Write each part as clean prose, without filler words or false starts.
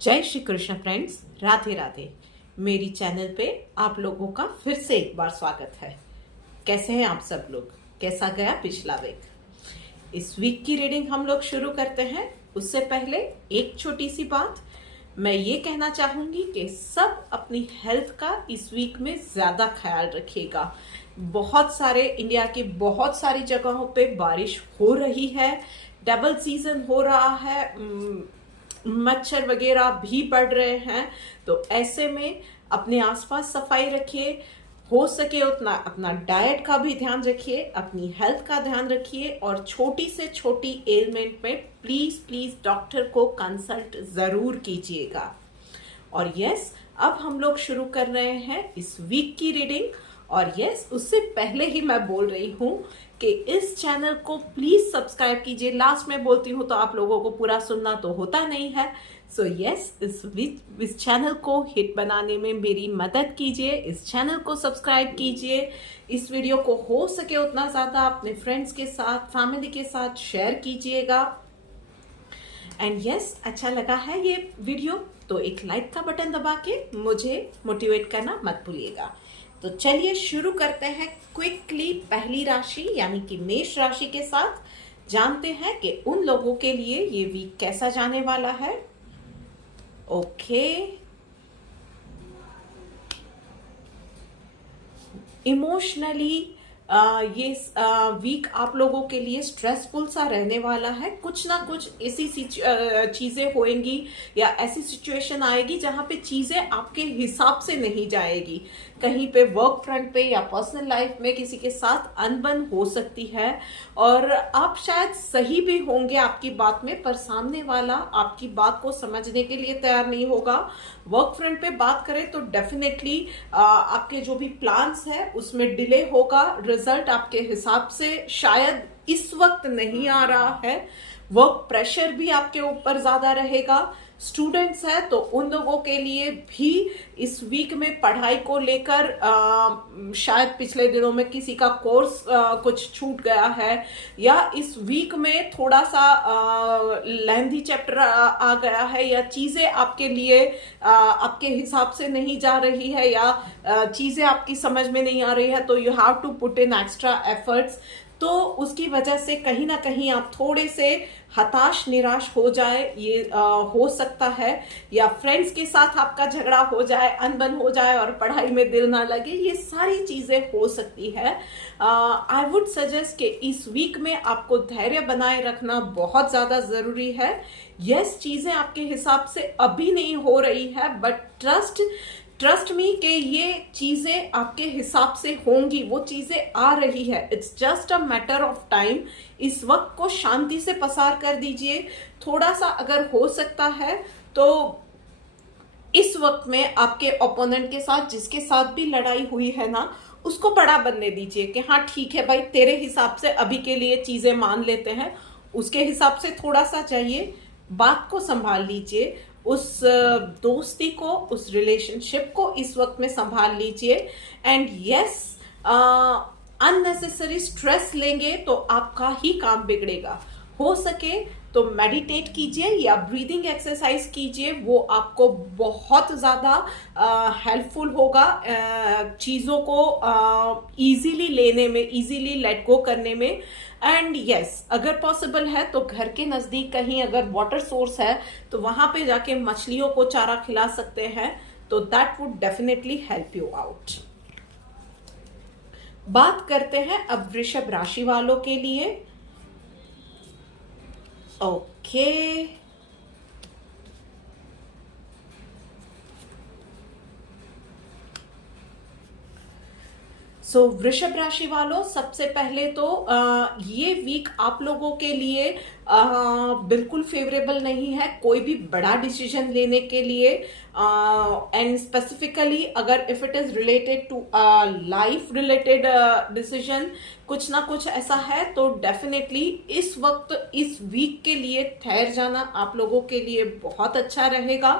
जय श्री कृष्ण फ्रेंड्स, राधे राधे। मेरी चैनल पे आप लोगों का फिर से एक बार स्वागत है। कैसे हैं आप सब लोग? कैसा गया पिछला वीक? इस वीक की रीडिंग हम लोग शुरू करते हैं। उससे पहले एक छोटी सी बात मैं ये कहना चाहूंगी कि सब अपनी हेल्थ का इस वीक में ज्यादा ख्याल रखिएगा। बहुत सारे इंडिया की बहुत सारी जगहों पे बारिश हो रही है, डबल सीजन हो रहा है, मच्छर वगैरह भी बढ़ रहे हैं। तो ऐसे में अपने आसपास सफाई रखिए, हो सके उतना अपना डाइट का भी ध्यान रखिए, अपनी हेल्थ का ध्यान रखिए और छोटी से छोटी एलिमेंट में प्लीज प्लीज डॉक्टर को कंसल्ट जरूर कीजिएगा। और यस, अब हम लोग शुरू कर रहे हैं इस वीक की रीडिंग। और यस, उससे पहले ही मैं बोल रही हूँ कि इस चैनल को प्लीज सब्सक्राइब कीजिए। लास्ट में बोलती हूँ तो आप लोगों को पूरा सुनना तो होता नहीं है। सो यस, इस चैनल को हिट बनाने में मेरी मदद कीजिए, इस चैनल को सब्सक्राइब कीजिए, इस वीडियो को हो सके उतना ज्यादा अपने फ्रेंड्स के साथ, फैमिली के साथ शेयर कीजिएगा। एंड यस, अच्छा लगा है ये वीडियो तो एक लाइक का बटन दबा के मुझे मोटिवेट करना मत भूलिएगा। तो चलिए शुरू करते हैं क्विकली पहली राशि यानी कि मेष राशि के साथ। जानते हैं कि उन लोगों के लिए ये वीक कैसा जाने वाला है। ओके, इमोशनली ये वीक आप लोगों के लिए स्ट्रेसफुल सा रहने वाला है। कुछ ना कुछ ऐसी चीजें होंगी या ऐसी सिचुएशन आएगी जहां पे चीजें आपके हिसाब से नहीं जाएगी। कहीं पे वर्क फ्रंट पे या पर्सनल लाइफ में किसी के साथ अनबन हो सकती है और आप शायद सही भी होंगे आपकी बात में, पर सामने वाला आपकी बात को समझने के लिए तैयार नहीं होगा। वर्क फ्रंट पे बात करें तो डेफिनेटली आपके जो भी प्लान्स है उसमें डिले होगा, रिजल्ट आपके हिसाब से शायद इस वक्त नहीं आ रहा है। वर्क प्रेशर भी आपके ऊपर ज्यादा रहेगा। स्टूडेंट्स है तो उन लोगों के लिए भी इस वीक में पढ़ाई को लेकर शायद पिछले दिनों में किसी का कोर्स कुछ छूट गया है या इस वीक में थोड़ा सा लेंथी चैप्टर आ गया है या चीजें आपके लिए आपके हिसाब से नहीं जा रही है या चीजें आपकी समझ में नहीं आ रही है, तो you have to put in extra efforts. तो उसकी वजह से कहीं ना कहीं आप थोड़े से हताश निराश हो जाए, ये हो सकता है। या फ्रेंड्स के साथ आपका झगड़ा हो जाए, अनबन हो जाए और पढ़ाई में दिल ना लगे, ये सारी चीजें हो सकती है। आई वुड सजेस्ट कि इस वीक में आपको धैर्य बनाए रखना बहुत ज्यादा जरूरी है। यस, चीजें आपके हिसाब से अभी नहीं हो रही है, बट ट्रस्ट मी कि ये चीजें आपके हिसाब से होंगी, वो चीजें आ रही है। It's just a matter of time. इस वक्त को शांति से पसार कर दीजिए। थोड़ा सा अगर हो सकता है तो इस वक्त में आपके ओपोनेंट के साथ, जिसके साथ भी लड़ाई हुई है ना, उसको बड़ा बनने दीजिए कि हाँ ठीक है भाई, तेरे हिसाब से अभी के लिए चीजें मान लेते हैं। उसके हिसाब से थोड़ा सा चाहिए, बात को संभाल लीजिए, उस दोस्ती को, उस रिलेशनशिप को इस वक्त में संभाल लीजिए। एंड यस, अननेसेसरी स्ट्रेस लेंगे तो आपका ही काम बिगड़ेगा। हो सके तो मेडिटेट कीजिए या ब्रीदिंग एक्सरसाइज कीजिए, वो आपको बहुत ज़्यादा हेल्पफुल होगा चीज़ों को इजीली लेने में, इजीली लेट गो करने में। एंड यस, अगर पॉसिबल है तो घर के नज़दीक कहीं अगर वाटर सोर्स है तो वहाँ पे जाके मछलियों को चारा खिला सकते हैं, तो that would definitely help you out. बात करते हैं अब वृषभ राशि वालों के लिए। ओके, सो वृषभ राशि वालों, सबसे पहले तो ये वीक आप लोगों के लिए बिल्कुल फेवरेबल नहीं है कोई भी बड़ा डिसीजन लेने के लिए। एंड स्पेसिफिकली अगर if it is related to life related decision, कुछ ना कुछ ऐसा है तो डेफिनेटली इस वक्त, इस वीक के लिए ठहर जाना आप लोगों के लिए बहुत अच्छा रहेगा।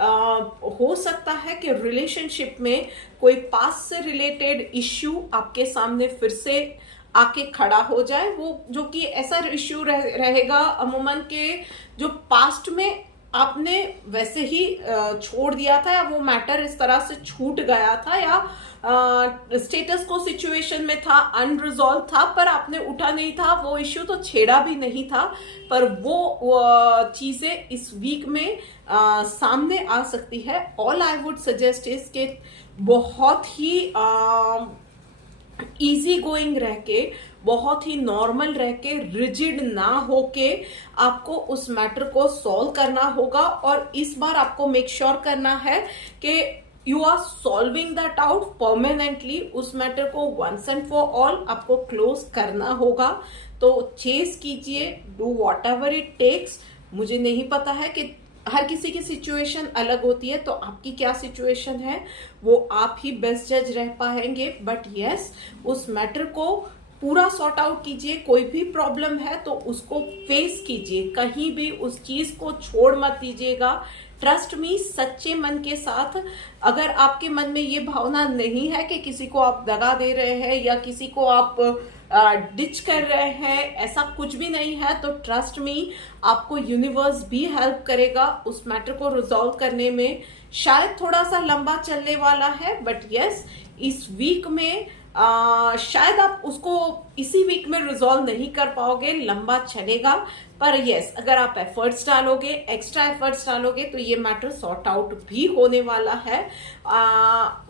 हो सकता है कि रिलेशनशिप में कोई पास्ट से रिलेटेड इश्यू आपके सामने फिर से आके खड़ा हो जाए, वो जो कि ऐसा इश्यू रहेगा अमूमन के जो पास्ट में आपने वैसे ही छोड़ दिया था, या वो मैटर इस तरह से छूट गया था, या स्टेटस को सिचुएशन में था, अनरिजॉल्व था, पर आपने उठा नहीं था, वो इश्यू तो छेड़ा भी नहीं था, पर वो चीजें इस वीक में सामने आ सकती है। All I would suggest is के बहुत ही इजी गोइंग रह के, बहुत ही नॉर्मल रह के, रिजिड ना होके आपको उस मैटर को सॉल्व करना होगा। और इस बार आपको मेक श्योर करना है कि you are solving that out permanently. उस मैटर को वंस एंड फॉर ऑल आपको क्लोज करना होगा। तो चेस कीजिए, do whatever it takes. मुझे नहीं पता है कि हर किसी की सिचुएशन अलग होती है, तो आपकी क्या सिचुएशन है वो आप ही बेस्ट जज रह पाएंगे। बट यस, उस मैटर को पूरा सॉर्ट आउट कीजिए। कोई भी प्रॉब्लम है तो उसको फेस कीजिए, कहीं भी उस चीज को छोड़ मत दीजिएगा। ट्रस्ट मी, सच्चे मन के साथ, अगर आपके मन में ये भावना नहीं है कि किसी को आप दगा दे रहे हैं या किसी को आप डिच कर रहे हैं, ऐसा कुछ भी नहीं है, तो ट्रस्ट मी, आपको यूनिवर्स भी हेल्प करेगा उस मैटर को रिजॉल्व करने में। शायद थोड़ा सा लंबा चलने वाला है, बट यस, इस वीक में शायद आप उसको इसी वीक में रिजॉल्व नहीं कर पाओगे, लंबा चलेगा। पर यस, अगर आप एफर्ट्स डालोगे, एक्स्ट्रा एफर्ट्स डालोगे, तो ये मैटर सॉर्ट आउट भी होने वाला है।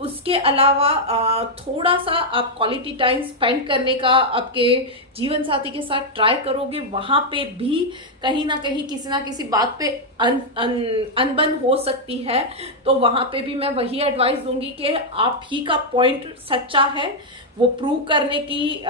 उसके अलावा थोड़ा सा आप क्वालिटी टाइम स्पेंड करने का आपके जीवन साथी के साथ ट्राई करोगे, वहां पे भी कहीं ना कहीं किसी ना किसी बात पे अनबन हो सकती है। तो वहां पे भी मैं वही एडवाइस दूंगी कि आप ही का पॉइंट सच्चा है, वो प्रूव करने की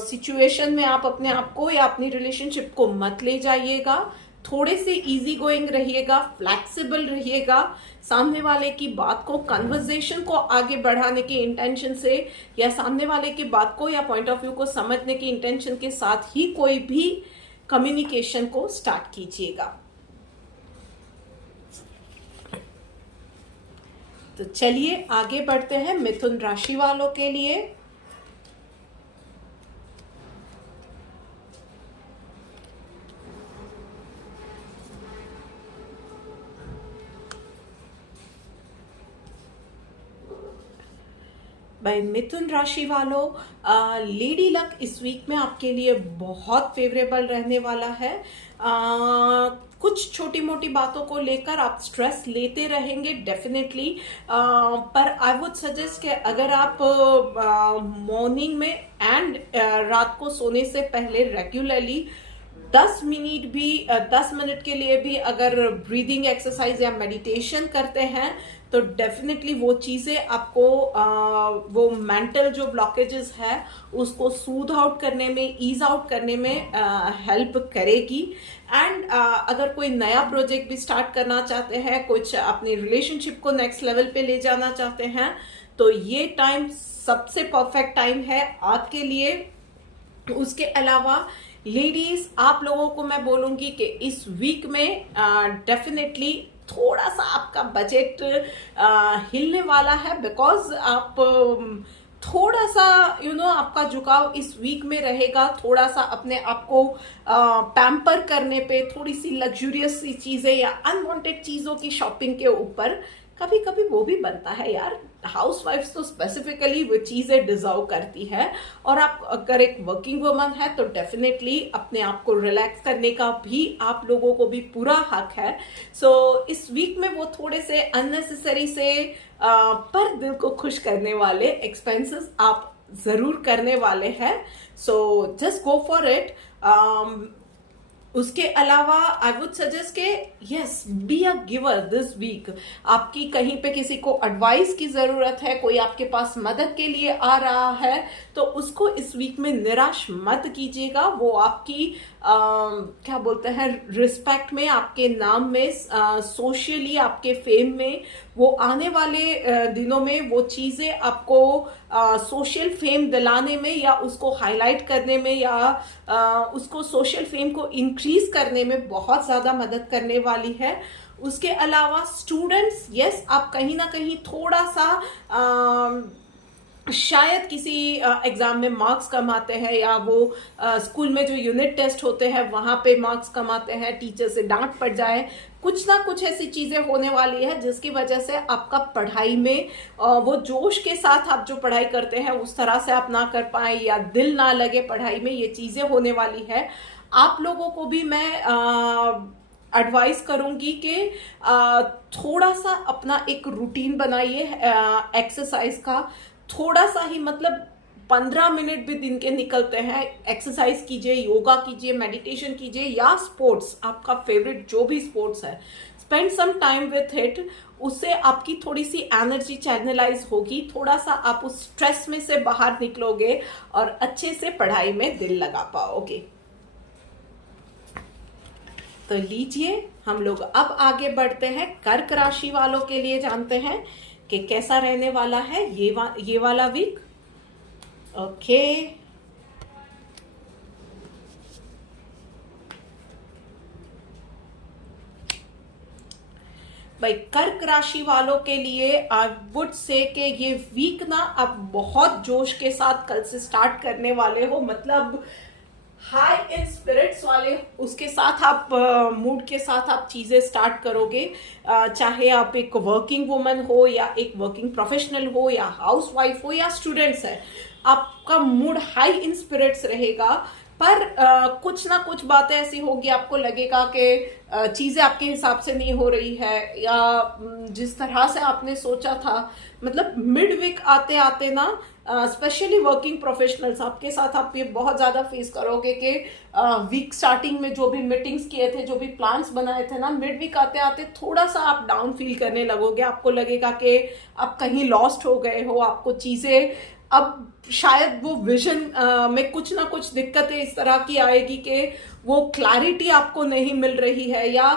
सिचुएशन में आप अपने आप को या अपनी रिलेशनशिप को मत ले जाइएगा। थोड़े से इजी गोइंग रहिएगा, फ्लेक्सिबल रहिएगा। सामने वाले की बात को, कन्वर्सेशन को आगे बढ़ाने के इंटेंशन से, या सामने वाले की बात को या पॉइंट ऑफ व्यू को समझने के इंटेंशन के साथ ही कोई भी कम्युनिकेशन को स्टार्ट कीजिएगा। तो चलिए आगे बढ़ते हैं मिथुन राशि वालों के लिए। भाई मिथुन राशि वालों, लेडी लक इस वीक में आपके लिए बहुत फेवरेबल रहने वाला है। कुछ छोटी मोटी बातों को लेकर आप स्ट्रेस लेते रहेंगे डेफिनेटली, पर आई वुड सजेस्ट कि अगर आप मॉर्निंग में एंड रात को सोने से पहले रेगुलरली 10 मिनट के लिए भी अगर ब्रीदिंग एक्सरसाइज या मेडिटेशन करते हैं, तो डेफिनेटली वो चीजें आपको वो मेंटल जो ब्लॉकेजेस है उसको सूद आउट करने में, ईज आउट करने में हेल्प करेगी। एंड अगर कोई नया प्रोजेक्ट भी स्टार्ट करना चाहते हैं, कुछ अपनी रिलेशनशिप को नेक्स्ट लेवल पे ले जाना चाहते हैं, तो ये टाइम सबसे परफेक्ट टाइम है आपके लिए। उसके अलावा लेडीज, आप लोगों को मैं बोलूंगी कि इस वीक में डेफिनेटली थोड़ा सा आपका बजट हिलने वाला है, बिकॉज आप थोड़ा सा आपका झुकाव इस वीक में रहेगा, थोड़ा सा अपने आप को पैम्पर करने पे, थोड़ी सी लग्जूरियस सी चीजें या अनवांटेड चीजों की शॉपिंग के ऊपर। कभी कभी वो भी बनता है यार, हाउसवाइफ्स तो स्पेसिफिकली वो चीजें डिजर्व करती है। और आप अगर एक वर्किंग वुमन है तो डेफिनेटली अपने आप को रिलैक्स करने का भी आप लोगों को भी पूरा हक है। सो इस वीक में वो थोड़े से अननेसेसरी से पर दिल को खुश करने वाले एक्सपेंसेस आप जरूर करने वाले हैं। So just go for it. उसके अलावा आई वुड सजेस्ट के yes, be a giver this week. आपकी कहीं पे किसी को एडवाइस की जरूरत है, कोई आपके पास मदद के लिए आ रहा है, तो उसको इस वीक में निराश मत कीजिएगा। वो आपकी क्या बोलते हैं, रिस्पेक्ट में, आपके नाम में, सोशली आपके फेम में, वो आने वाले दिनों में वो चीजें आपको सोशल फेम दिलाने में या उसको हाईलाइट करने में या उसको सोशल फेम को इंक्रीज करने में बहुत ज्यादा मदद करने वाली है। उसके अलावा स्टूडेंट्स, यस, आप कहीं ना कहीं थोड़ा सा शायद किसी एग्जाम में मार्क्स कम आते हैं, या वो स्कूल में जो यूनिट टेस्ट होते हैं वहां पे मार्क्स कम आते हैं, टीचर से डांट पड़ जाए, कुछ ना कुछ ऐसी चीजें होने वाली है जिसकी वजह से आपका पढ़ाई में वो जोश के साथ आप जो पढ़ाई करते हैं उस तरह से आप ना कर पाए या दिल ना लगे पढ़ाई में, ये चीजें होने वाली है। आप लोगों को भी मैं एडवाइस करूंगी कि थोड़ा सा अपना एक रूटीन बनाइए एक्सरसाइज का। थोड़ा सा ही मतलब 15 मिनट भी दिन के निकलते हैं, एक्सरसाइज कीजिए, योगा कीजिए, मेडिटेशन कीजिए या स्पोर्ट्स, आपका फेवरेट जो भी स्पोर्ट्स है, spend some time with it. उससे आपकी थोड़ी सी एनर्जी चैनलाइज होगी, थोड़ा सा आप उस स्ट्रेस में से बाहर निकलोगे और अच्छे से पढ़ाई में दिल लगा पाओगे। तो लीजिए हम लोग अब आगे बढ़ते हैं, कर्क राशि वालों के लिए जानते हैं कि कैसा रहने वाला है ये वाला वीक। ओके, भाई कर्क राशि वालों के लिए आई वुड से कि ये वीक ना आप बहुत जोश के साथ कल से स्टार्ट करने वाले हो, मतलब हाई इन स्पिरिट्स वाले उसके साथ आप मूड के साथ आप चीजें स्टार्ट करोगे। चाहे आप एक वर्किंग वुमन हो या एक वर्किंग प्रोफेशनल हो या हाउस वाइफ हो या स्टूडेंट्स है, आपका मूड हाई इन स्पिरिट्स रहेगा। पर कुछ ना कुछ बातें ऐसी होगी, आपको लगेगा कि चीजें आपके हिसाब से नहीं हो रही है या जिस तरह से आपने सोचा था, मतलब मिड वीक आते आते ना स्पेशली वर्किंग प्रोफेशनल्स आपके साथ आप ये बहुत ज्यादा फेस करोगे कि वीक स्टार्टिंग में जो भी मीटिंग्स किए थे, जो भी प्लान्स बनाए थे ना, मिड वीक आते आते थोड़ा सा आप डाउन फील करने लगोगे। आपको लगेगा कि आप कहीं लॉस्ट हो गए हो, आपको चीजें अब शायद वो विजन में कुछ ना कुछ दिक्कतें इस तरह की आएगी कि वो क्लैरिटी आपको नहीं मिल रही है या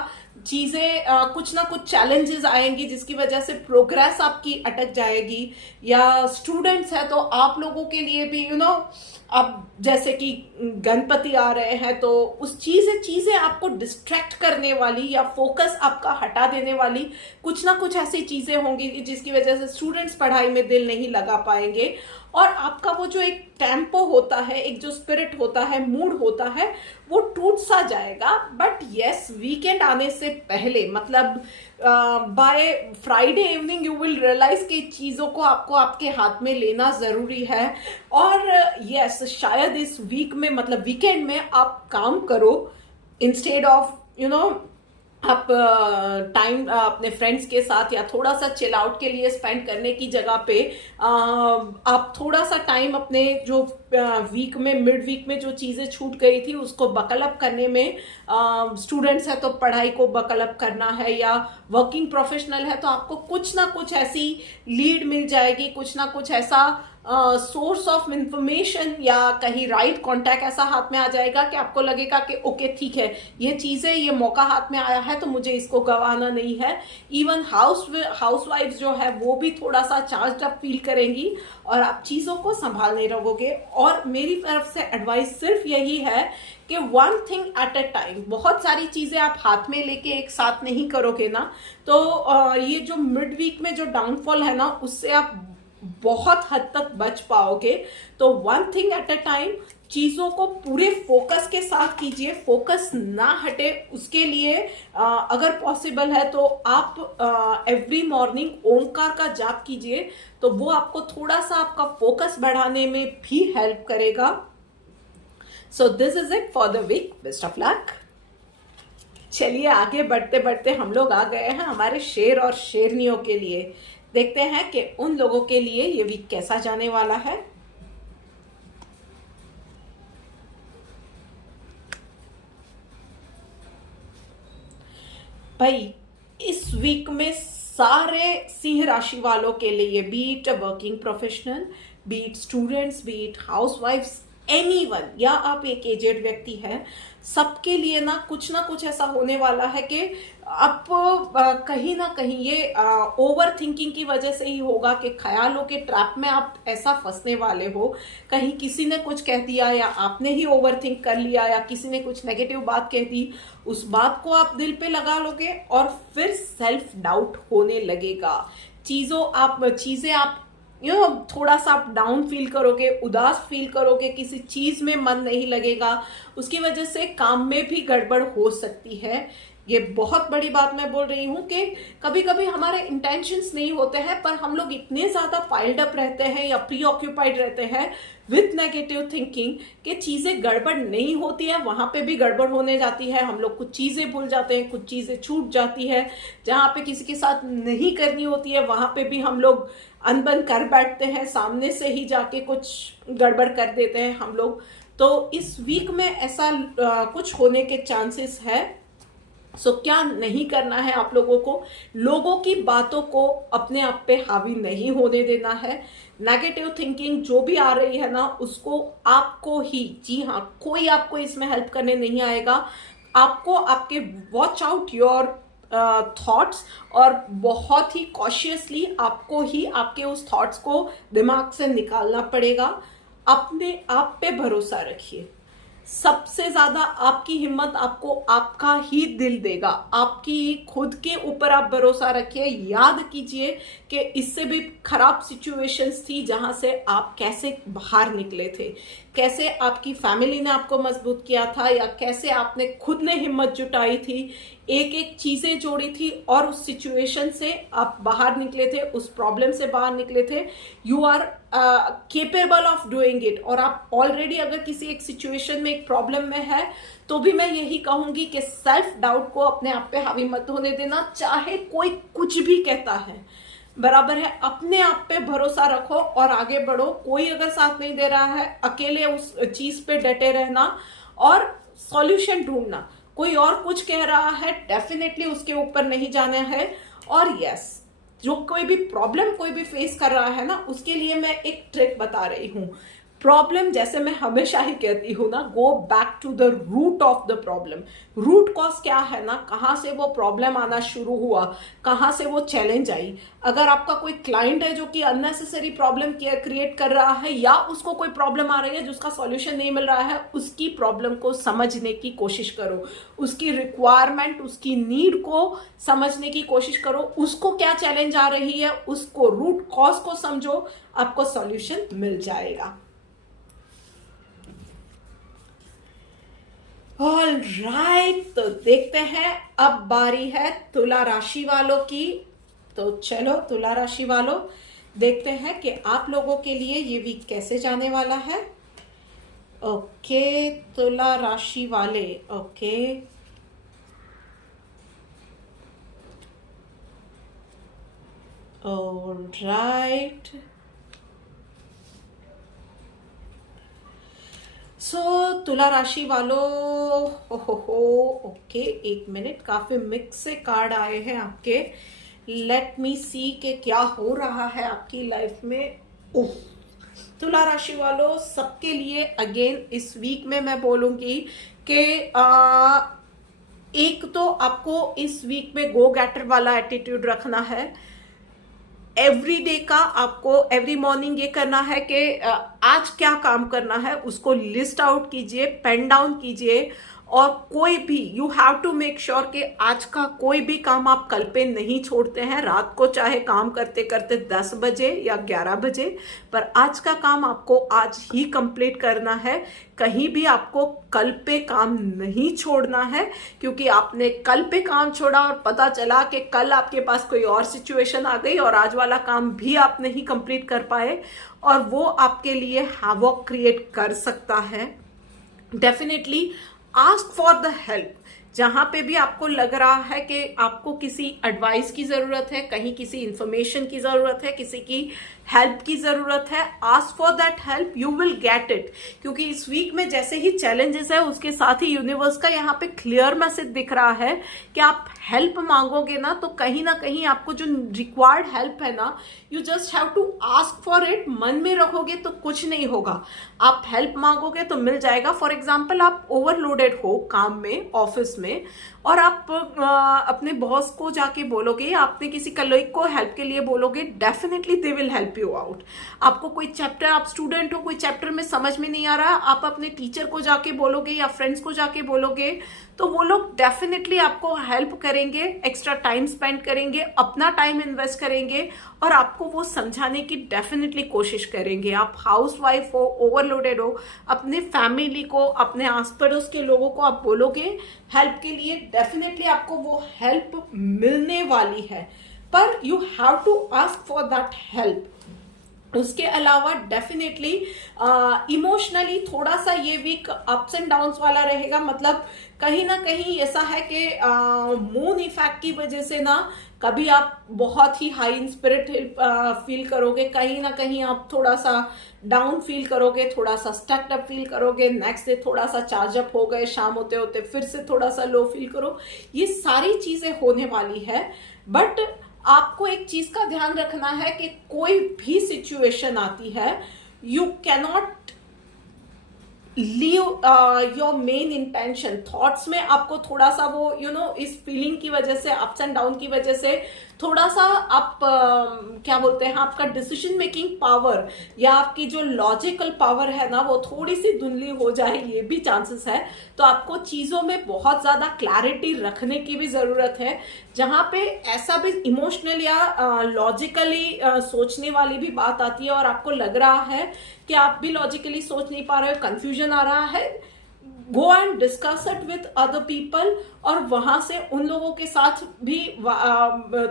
चीजें कुछ ना कुछ चैलेंजेस आएंगी जिसकी वजह से प्रोग्रेस आपकी अटक जाएगी। या स्टूडेंट्स है तो आप लोगों के लिए भी अब जैसे कि गणपति आ रहे हैं तो उस चीजें आपको डिस्ट्रैक्ट करने वाली या फोकस आपका हटा देने वाली कुछ ना कुछ ऐसी चीजें होंगी जिसकी वजह से स्टूडेंट्स पढ़ाई में दिल नहीं लगा पाएंगे और आपका वो जो एक टेम्पो होता है, एक जो स्पिरिट होता है, मूड होता है, वो टूट सा जाएगा। बट यस, वीकेंड आने से पहले मतलब by Friday evening you will realise कि चीजों को आपको आपके हाथ में लेना जरूरी है। और यस, शायद इस वीक में मतलब वीकेंड में आप काम करो इंस्टेड ऑफ आप टाइम अपने फ्रेंड्स के साथ या थोड़ा सा चिल आउट के लिए स्पेंड करने की जगह पे आप थोड़ा सा टाइम अपने जो वीक में मिड वीक में जो चीजें छूट गई थी उसको बकल अप करने में, स्टूडेंट्स है तो पढ़ाई को बकल अप करना है या वर्किंग प्रोफेशनल है तो आपको कुछ ना कुछ ऐसी लीड मिल जाएगी, कुछ ना कुछ ऐसा सोर्स ऑफ इंफॉर्मेशन या कहीं राइट कॉन्टैक्ट ऐसा हाथ में आ जाएगा कि आपको लगेगा कि ओके ठीक है, ये चीजें, ये मौका हाथ में आया है तो मुझे इसको गंवाना नहीं है। इवन हाउस वाइफ जो है वो भी थोड़ा सा चार्ज अप फील करेंगी और आप चीजों को संभालने लगोगे। और मेरी तरफ से एडवाइस सिर्फ यही है कि one thing at a time, बहुत सारी चीजें आप हाथ में लेके एक साथ नहीं करोगे ना तो ये जो मिड वीक में जो डाउनफॉल है ना उससे आप बहुत हद तक बच पाओगे। तो one thing at a time, चीजों को पूरे फोकस के साथ कीजिए, फोकस ना हटे उसके लिए अगर पॉसिबल है तो आप एवरी मॉर्निंग ओंकार का जाप कीजिए, तो वो आपको थोड़ा सा आपका फोकस बढ़ाने में भी हेल्प करेगा। So this is it for the week, best of luck. चलिए आगे बढ़ते बढ़ते हम लोग आ गए हैं हमारे शेर और शेरनियों के लिए। देखते हैं कि उन लोगों के लिए ये वीक कैसा जाने वाला है। भाई इस वीक में सारे सिंह राशि वालों के लिए, be it working professional, be it students, be it हाउस वाइफ्स, एनीवन, या आप एक एजेड व्यक्ति हैं, सबके लिए ना कुछ ऐसा होने वाला है कि आप कहीं ना कहीं ये ओवर थिंकिंग की वजह से ही होगा कि ख्यालों के ट्रैप में आप ऐसा फंसने वाले हो। कहीं किसी ने कुछ कह दिया या आपने ही ओवर थिंक कर लिया या किसी ने कुछ नेगेटिव बात कह दी, उस बात को आप दिल पे लगा लोगे और फिर सेल्फ डाउट होने लगेगा। चीजें आप थोड़ा सा आप डाउन फील करोगे, उदास फील करोगे, किसी चीज में मन नहीं लगेगा, उसकी वजह से काम में भी गड़बड़ हो सकती है। ये बहुत बड़ी बात मैं बोल रही हूं कि कभी कभी हमारे इंटेंशंस नहीं होते हैं, पर हम लोग इतने ज्यादा पाइल्ड अप रहते हैं या प्री ऑक्यूपाइड रहते हैं विथ नेगेटिव थिंकिंग कि चीजें गड़बड़ नहीं होती है, वहां पे भी गड़बड़ होने जाती है। हम लोग कुछ चीजें भूल जाते हैं, कुछ चीजें छूट जाती है, जहां पे किसी के साथ नहीं करनी होती है वहां पे भी हम लोग अनबन कर बैठते हैं, सामने से ही जाके कुछ गड़बड़ कर देते हैं हम लोग। तो इस वीक में ऐसा कुछ होने के चांसेस है। सो क्या नहीं करना है आप लोगों को, लोगों की बातों को अपने आप पे हावी नहीं होने देना है। नेगेटिव थिंकिंग जो भी आ रही है ना, उसको आपको ही, जी हाँ, कोई आपको इसमें हेल्प करने नहीं आएगा। आपको आपके वॉच आउट योर थॉट्स, और बहुत ही कॉशियसली आपको ही आपके उस थॉट्स को दिमाग से निकालना पड़ेगा। अपने आप पे भरोसा रखिए। सबसे ज्यादा आपकी हिम्मत आपको आपका ही दिल देगा। आपकी खुद के ऊपर आप भरोसा रखिए। याद कीजिए कि इससे भी खराब सिचुएशंस थी जहां से आप कैसे बाहर निकले थे, कैसे आपकी फैमिली ने आपको मजबूत किया था, या कैसे आपने खुद ने हिम्मत जुटाई थी, एक एक चीजें जोड़ी थी और उस सिचुएशन से आप बाहर निकले थे, उस प्रॉब्लम से बाहर निकले थे। You are capable of doing it. और आप ऑलरेडी अगर किसी एक सिचुएशन में, एक प्रॉब्लम में है, तो भी मैं यही कहूंगी कि सेल्फ डाउट को अपने आप पे हावी मत होने देना। चाहे कोई कुछ भी कहता है, बराबर है, अपने आप पे भरोसा रखो और आगे बढ़ो। कोई अगर साथ नहीं दे रहा है, अकेले उस चीज पे डटे रहना और सॉल्यूशन ढूंढना। कोई और कुछ कह रहा है, डेफिनेटली उसके ऊपर नहीं जाना है। और यस, जो कोई भी प्रॉब्लम कोई भी फेस कर रहा है ना, उसके लिए मैं एक ट्रिक बता रही हूं। प्रॉब्लम, जैसे मैं हमेशा ही कहती हूँ ना, go back to the root of the problem. Root cause क्या है ना, कहाँ से वो प्रॉब्लम आना शुरू हुआ, कहाँ से वो चैलेंज आई। अगर आपका कोई क्लाइंट है जो कि अननेसेसरी प्रॉब्लम क्रिएट कर रहा है, या उसको कोई प्रॉब्लम आ रही है जिसका सॉल्यूशन नहीं मिल रहा है, उसकी प्रॉब्लम को समझने की कोशिश करो, उसकी रिक्वायरमेंट, उसकी नीड को समझने की कोशिश करो। उसको क्या चैलेंज आ रही है, उसको रूट कॉज को समझो, आपको सॉल्यूशन मिल जाएगा। ऑल राइट, तो देखते हैं, अब बारी है तुला राशि वालों की। तो चलो तुला राशि वालों, देखते हैं कि आप लोगों के लिए ये वीक कैसे जाने वाला है। ओके तुला राशि वाले, ओके ऑल राइट। सो तुला राशि वालों, हो ओके, एक मिनट, काफी मिक्स से कार्ड आए हैं आपके। लेट मी सी के क्या हो रहा है आपकी लाइफ में। उफ, तुला राशि वालों, सबके लिए अगेन इस वीक में मैं बोलूंगी कि एक तो आपको इस वीक में गो गेटर वाला एटीट्यूड रखना है। एवरी डे का आपको एवरी मॉर्निंग ये करना है कि आज क्या काम करना है उसको लिस्ट आउट कीजिए, पेन डाउन कीजिए। और कोई भी, you have to make sure कि आज का कोई भी काम आप कल पे नहीं छोड़ते हैं। रात को चाहे काम करते करते 10 बजे या 11 बजे, पर आज का काम आपको आज ही कंप्लीट करना है। कहीं भी आपको कल पे काम नहीं छोड़ना है, क्योंकि आपने कल पे काम छोड़ा और पता चला कि कल आपके पास कोई और सिचुएशन आ गई और आज वाला काम भी आप नहीं कंप्लीट कर पाए, और वो आपके लिए हैवॉक क्रिएट कर सकता है। Definitely ask for the help. जहां पे भी आपको लग रहा है कि आपको किसी एडवाइस की जरूरत है, कहीं किसी इंफॉर्मेशन की जरूरत है, किसी की हेल्प की जरूरत है, ask for that help, you will get it. क्योंकि इस वीक में जैसे ही चैलेंजेस है, उसके साथ ही यूनिवर्स का यहाँ पे क्लियर मैसेज दिख रहा है कि आप हेल्प मांगोगे ना, तो कहीं ना कहीं आपको जो रिक्वायर्ड हेल्प है ना, you just have to ask for it. मन में रखोगे तो कुछ नहीं होगा, आप हेल्प मांगोगे तो मिल जाएगा। फॉर एग्जाम्पल, आप ओवरलोडेड हो काम में, ऑफिस में, और आप अपने बॉस को जाके बोलोगे, या अपने किसी कलीग को हेल्प के लिए बोलोगे, definitely they will help you out. आपको कोई चैप्टर, आप स्टूडेंट हो, कोई चैप्टर में समझ में नहीं आ रहा, आप अपने टीचर को जाके बोलोगे या फ्रेंड्स को जाके बोलोगे, तो वो लोग डेफिनेटली आपको हेल्प करेंगे, एक्स्ट्रा टाइम स्पेंड करेंगे, अपना टाइम इन्वेस्ट करेंगे और आपको वो समझाने की डेफिनेटली कोशिश करेंगे। आप हाउस वाइफ हो, ओवरलोडेड हो, अपने फैमिली को, अपने आस पड़ोस के लोगों को आप बोलोगे हेल्प के लिए, डेफिनेटली आपको वो हेल्प मिलने वाली है, पर you have to ask for that help. उसके अलावा डेफिनेटली इमोशनली थोड़ा सा ये वीक अप्स एंड डाउन्स वाला रहेगा। मतलब कहीं ना कहीं ऐसा है कि मून इफेक्ट की वजह से ना कभी आप बहुत ही हाई इन स्पिरिट फील करोगे, कहीं ना कहीं आप थोड़ा सा डाउन फील करोगे, थोड़ा सा स्टक्ड अप फील करोगे, नेक्स्ट डे थोड़ा सा चार्ज अप हो गए, शाम होते होते फिर से थोड़ा सा लो फील करो। ये सारी चीजें होने वाली है, बट आपको एक चीज का ध्यान रखना है कि कोई भी सिचुएशन आती है, you cannot leave your main intention. Thoughts में आपको थोड़ा सा वो इस फीलिंग की वजह से, अप्स एंड डाउन की वजह से थोड़ा सा आप क्या बोलते हैं, आपका डिसीजन मेकिंग पावर या आपकी जो लॉजिकल पावर है ना, वो थोड़ी सी धुंधली हो जाए, ये भी चांसेस है। तो आपको चीजों में बहुत ज्यादा क्लैरिटी रखने की भी जरूरत है। जहां पे ऐसा भी इमोशनल या लॉजिकली सोचने वाली भी बात आती है और आपको लग रहा है कि आप भी लॉजिकली सोच नहीं पा रहे हो, कंफ्यूजन आ रहा है, go and discuss it with other people, और वहां से उन लोगों के साथ भी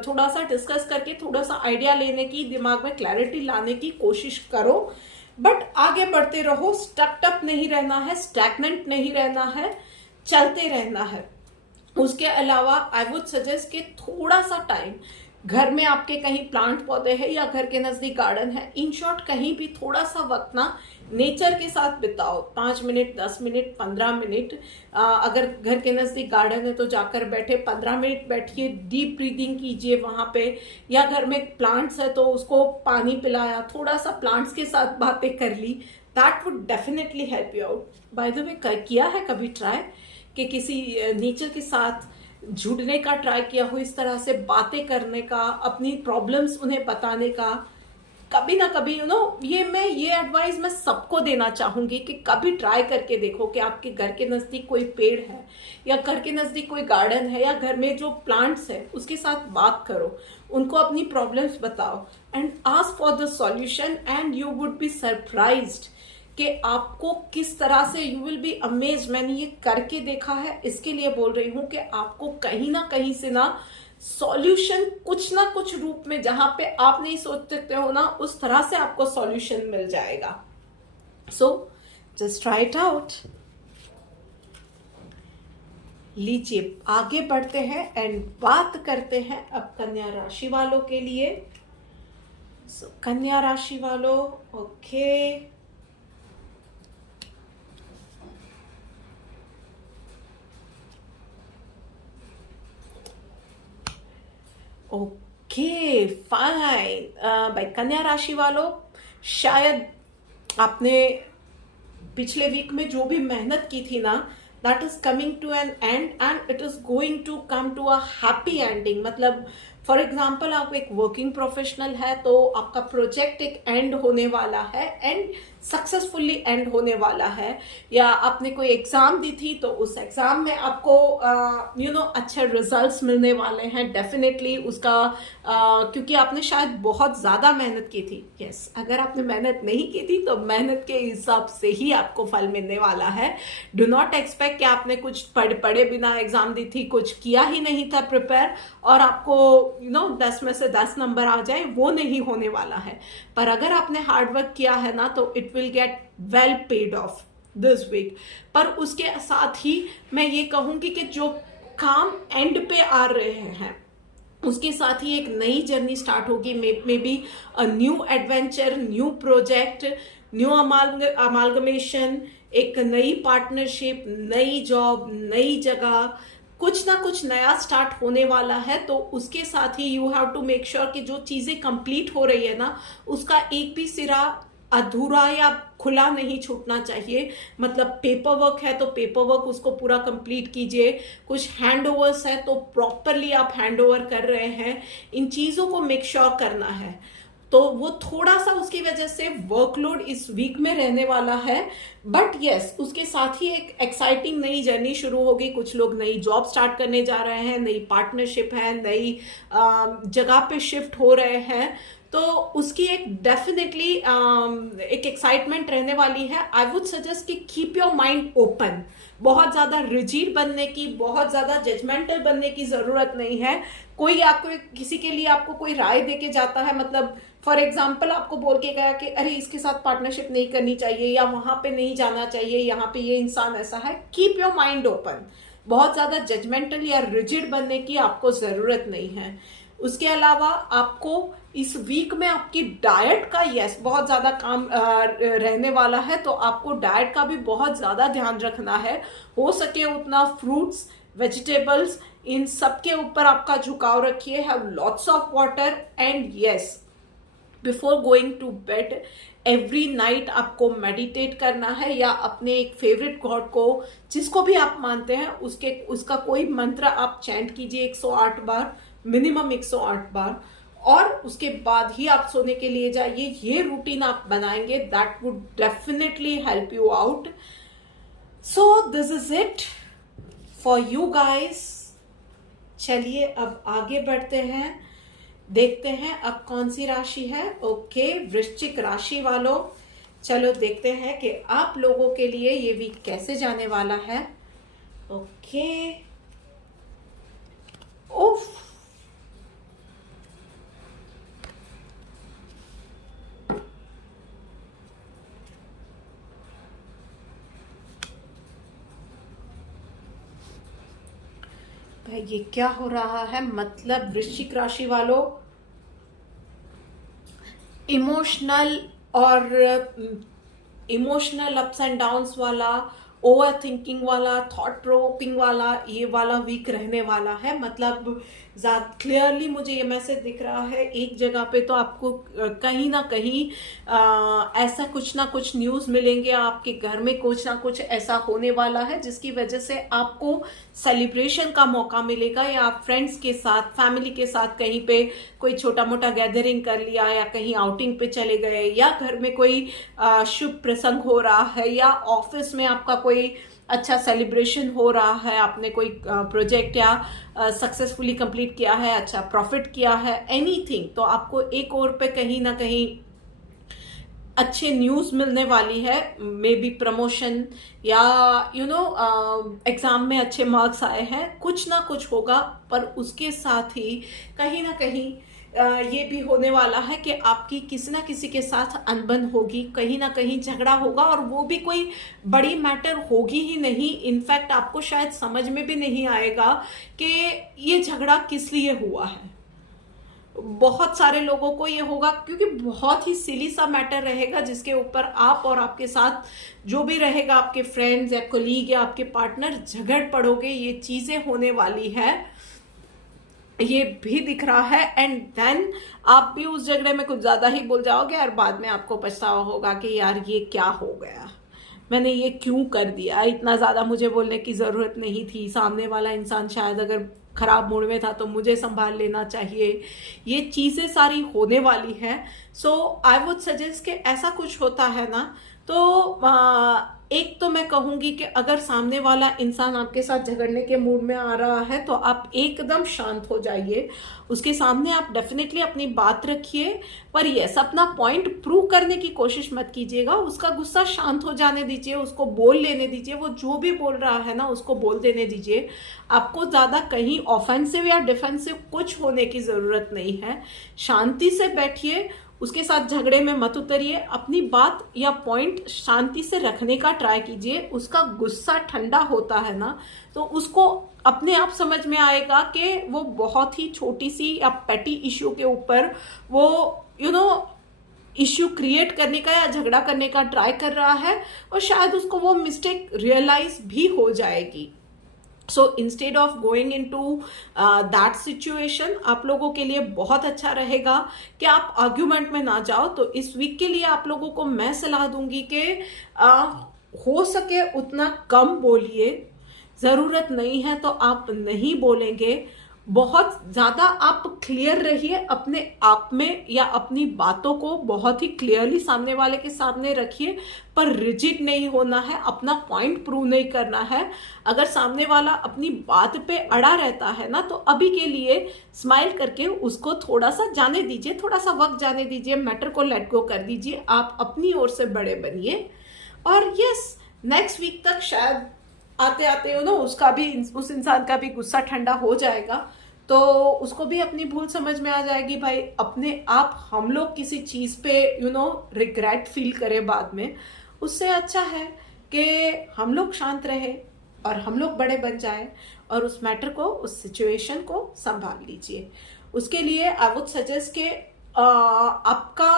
थोड़ा सा डिस्कस करके थोड़ा सा आइडिया लेने की, दिमाग में क्लैरिटी लाने की कोशिश करो। बट आगे बढ़ते रहो, स्टक्ड अप नहीं रहना है, स्टैग्नेंट नहीं रहना है, चलते रहना है। उसके अलावा आई वुड सजेस्ट कि थोड़ा सा टाइम घर में आपके कहीं प्लांट पौधे हैं या घर के नजदीक गार्डन है, इन शॉर्ट कहीं भी थोड़ा सा वक्त ना नेचर के साथ बिताओ। 5 मिनट, 10 मिनट, 15 मिनट, अगर घर के नजदीक गार्डन है तो जाकर बैठे, 15 मिनट बैठिए, डीप ब्रीदिंग कीजिए वहां पे, या घर में प्लांट्स है तो उसको पानी पिलाया, थोड़ा सा प्लांट्स के साथ बातें कर ली, that would definitely help you out. By the way, किया है कभी ट्राई कि किसी नेचर के साथ जुड़ने का ट्राई किया हो, इस तरह से बातें करने का, अपनी प्रॉब्लम्स उन्हें बताने का? कभी ना कभी ये एडवाइस मैं सबको देना चाहूंगी कि कभी ट्राई करके देखो कि आपके घर के नजदीक कोई पेड़ है या घर के नजदीक कोई गार्डन है या घर में जो प्लांट्स है उसके साथ बात करो, उनको अपनी प्रॉब्लम्स बताओ and ask for the solution, and you would be surprised कि आपको किस तरह से, यू विल बी अमेज्ड। मैंने ये करके देखा है, इसके लिए बोल रही हूं कि आपको कहीं ना कहीं से ना सॉल्यूशन कुछ ना कुछ रूप में, जहां पे आप नहीं सोच सकते हो ना, उस तरह से आपको सॉल्यूशन मिल जाएगा। So just try it out. लीजिए आगे बढ़ते हैं एंड बात करते हैं अब कन्या राशि वालों के लिए। सो कन्या राशि वालों, ओके, ओके फाइन। भाई कन्या राशि वालों, शायद आपने पिछले वीक में जो भी मेहनत की थी ना, that is coming to an end and it is going to come to a happy ending. मतलब फॉर एग्जाम्पल, आप एक वर्किंग प्रोफेशनल है तो आपका प्रोजेक्ट एक एंड होने वाला है, एंड सक्सेसफुली एंड होने वाला है। या आपने कोई एग्जाम दी थी तो उस एग्जाम में आपको अच्छे रिजल्ट्स मिलने वाले हैं डेफिनेटली उसका, क्योंकि आपने शायद बहुत ज्यादा मेहनत की थी। यस, अगर आपने मेहनत नहीं की थी तो मेहनत के हिसाब से ही आपको फल मिलने वाला है। डू नॉट एक्सपेक्ट कि आपने कुछ पढ़े बिना एग्जाम दी थी, कुछ किया ही नहीं था प्रिपेयर और आपको 10 में से 10 नंबर आ जाए, वो नहीं होने वाला है। पर अगर आपने हार्डवर्क किया है ना तो it will get well paid off this week. पर उसके साथ ही मैं ये कहूंगी कि जो काम एंड पे आ रहे हैं उसके साथ ही एक नई जर्नी स्टार्ट होगी, may be a new adventure, new project, new amalgamation, एक नई पार्टनरशिप, नई जॉब, नई जगह, कुछ ना कुछ नया स्टार्ट होने वाला है। तो उसके साथ ही you have to make sure कि जो चीजें कंप्लीट हो रही है ना, उसका एक भी सिरा अधूरा या खुला नहीं छूटना चाहिए। मतलब पेपर वर्क है तो पेपर वर्क उसको पूरा कंप्लीट कीजिए, कुछ हैंड ओवर्स है तो प्रॉपरली आप हैंड ओवर कर रहे हैं, इन चीजों को मेक श्योर करना है। तो वो थोड़ा सा उसकी वजह से वर्कलोड इस वीक में रहने वाला है। बट यस, उसके साथ ही एक एक्साइटिंग नई जर्नी शुरू होगी। कुछ लोग नई जॉब स्टार्ट करने जा रहे हैं, नई पार्टनरशिप है, नई जगह पे शिफ्ट हो रहे हैं, तो उसकी एक डेफिनेटली एक एक्साइटमेंट रहने वाली है। आई वुड सजेस्ट कि कीप योर माइंड ओपन। बहुत ज्यादा रिजिड बनने की, बहुत ज्यादा जजमेंटल बनने की जरूरत नहीं है। कोई आपको किसी के लिए आपको कोई राय देके जाता है, मतलब फॉर एग्जाम्पल आपको बोल के गया कि अरे इसके साथ पार्टनरशिप नहीं करनी चाहिए, या वहां पे नहीं जाना चाहिए, यहाँ पे ये इंसान ऐसा है, कीप योर माइंड ओपन। बहुत ज्यादा जजमेंटल या रिजिड बनने की आपको जरूरत नहीं है। उसके अलावा आपको इस वीक में आपकी डाइट का यस बहुत ज्यादा काम रहने वाला है, तो आपको डाइट का भी बहुत ज्यादा ध्यान रखना है। हो सके उतना फ्रूट्स, वेजिटेबल्स, इन सब के ऊपर आपका झुकाव रखिए। Have lots of water and yes, before going to bed every night आपको मेडिटेट करना है, या अपने एक फेवरेट गॉड को, जिसको भी आप मानते हैं, उसका कोई मंत्र आप चैंट कीजिए 108 बार, मिनिमम 108 बार, और उसके बाद ही आप सोने के लिए जाइए। ये रूटीन आप बनाएंगे, that would definitely help you out. So this is it for you guys. चलिए अब आगे बढ़ते हैं, देखते हैं अब कौन सी राशि है। ओके, वृश्चिक राशि वालों, चलो देखते हैं कि आप लोगों के लिए ये वीक कैसे जाने वाला है। ओके, उफ, भाई ये क्या हो रहा है? मतलब वृश्चिक राशि वालों, इमोशनल और इमोशनल अप्स एंड डाउन्स वाला, ओवर थिंकिंग वाला, थॉट प्रोवोकिंग वाला ये वाला वीक रहने वाला है। मतलब क्लियरली मुझे ये मैसेज दिख रहा है, एक जगह पे तो आपको कहीं ना कहीं ऐसा कुछ ना कुछ न्यूज मिलेंगे, आपके घर में कुछ ना कुछ ऐसा होने वाला है जिसकी वजह से आपको सेलिब्रेशन का मौका मिलेगा, या आप फ्रेंड्स के साथ, फैमिली के साथ कहीं पे कोई छोटा मोटा गैदरिंग कर लिया, या कहीं आउटिंग पे चले गए, या घर में कोई शुभ प्रसंग हो रहा है, या ऑफिस में आपका कोई अच्छा सेलिब्रेशन हो रहा है, आपने कोई प्रोजेक्ट या सक्सेसफुली कंप्लीट किया है, अच्छा प्रॉफिट किया है, एनीथिंग, तो आपको एक और पे कहीं ना कहीं अच्छे न्यूज मिलने वाली है। मे बी प्रमोशन, या एग्जाम में अच्छे मार्क्स आए हैं, कुछ ना कुछ होगा। पर उसके साथ ही कहीं ना कहीं ये भी होने वाला है कि आपकी किसी ना किसी के साथ अनबन होगी, कहीं ना कहीं झगड़ा होगा, और वो भी कोई बड़ी मैटर होगी ही नहीं। इनफैक्ट आपको शायद समझ में भी नहीं आएगा कि ये झगड़ा किस लिए हुआ है। बहुत सारे लोगों को ये होगा क्योंकि बहुत ही सिली सा मैटर रहेगा, जिसके ऊपर आप और आपके साथ जो भी रहेगा, आपके फ्रेंड्स या कोलीग या आपके पार्टनर, झगड़ पड़ोगे। ये चीजें होने वाली है, ये भी दिख रहा है। एंड देन आप भी उस झगड़े में कुछ ज्यादा ही बोल जाओगे, और बाद में आपको पछतावा होगा कि यार ये क्या हो गया, मैंने ये क्यों कर दिया, इतना ज्यादा मुझे बोलने की जरूरत नहीं थी, सामने वाला इंसान शायद अगर खराब मूड में था तो मुझे संभाल लेना चाहिए। ये चीजें सारी होने वाली है। सो आई वुड सजेस्ट कि ऐसा कुछ होता है ना, तो एक तो मैं कहूंगी कि अगर सामने वाला इंसान आपके साथ झगड़ने के मूड में आ रहा है तो आप एकदम शांत हो जाइए, उसके सामने आप डेफिनेटली अपनी बात रखिए, पर यस अपना पॉइंट प्रूव करने की कोशिश मत कीजिएगा। उसका गुस्सा शांत हो जाने दीजिए, उसको बोल लेने दीजिए, वो जो भी बोल रहा है ना उसको बोल देने दीजिए। आपको ज्यादा कहीं ऑफेंसिव या डिफेंसिव कुछ होने की जरूरत नहीं है। शांति से बैठिए, उसके साथ झगड़े में मत उतरिए, अपनी बात या पॉइंट शांति से रखने का ट्राई कीजिए। उसका गुस्सा ठंडा होता है ना, तो उसको अपने आप समझ में आएगा कि वो बहुत ही छोटी सी या पेटी इश्यू के ऊपर वो इश्यू क्रिएट करने का या झगड़ा करने का ट्राई कर रहा है, और शायद उसको वो मिस्टेक रियलाइज भी हो जाएगी। So instead of going into that situation, आप लोगों के लिए बहुत अच्छा रहेगा कि आप आर्ग्यूमेंट में ना जाओ। तो इस वीक के लिए आप लोगों को मैं सलाह दूंगी कि हो सके उतना कम बोलिए, जरूरत नहीं है तो आप नहीं बोलेंगे, बहुत ज़्यादा आप क्लियर रहिए अपने आप में, या अपनी बातों को बहुत ही क्लियरली सामने वाले के सामने रखिए, पर रिजिड नहीं होना है, अपना पॉइंट प्रूव नहीं करना है। अगर सामने वाला अपनी बात पे अड़ा रहता है ना, तो अभी के लिए स्माइल करके उसको थोड़ा सा जाने दीजिए, थोड़ा सा वक्त जाने दीजिए, मैटर को लेट गो कर दीजिए, आप अपनी ओर से बड़े बनिए। और यस, नेक्स्ट वीक तक शायद आते आते उसका भी, उस इंसान का भी गुस्सा ठंडा हो जाएगा, तो उसको भी अपनी भूल समझ में आ जाएगी। भाई अपने आप हम लोग किसी चीज पे रिग्रेट फील करें बाद में, उससे अच्छा है कि हम लोग शांत रहे और हम लोग बड़े बन जाए और उस मैटर को, उस सिचुएशन को संभाल लीजिए। उसके लिए आई वुड सजेस्ट कि आपका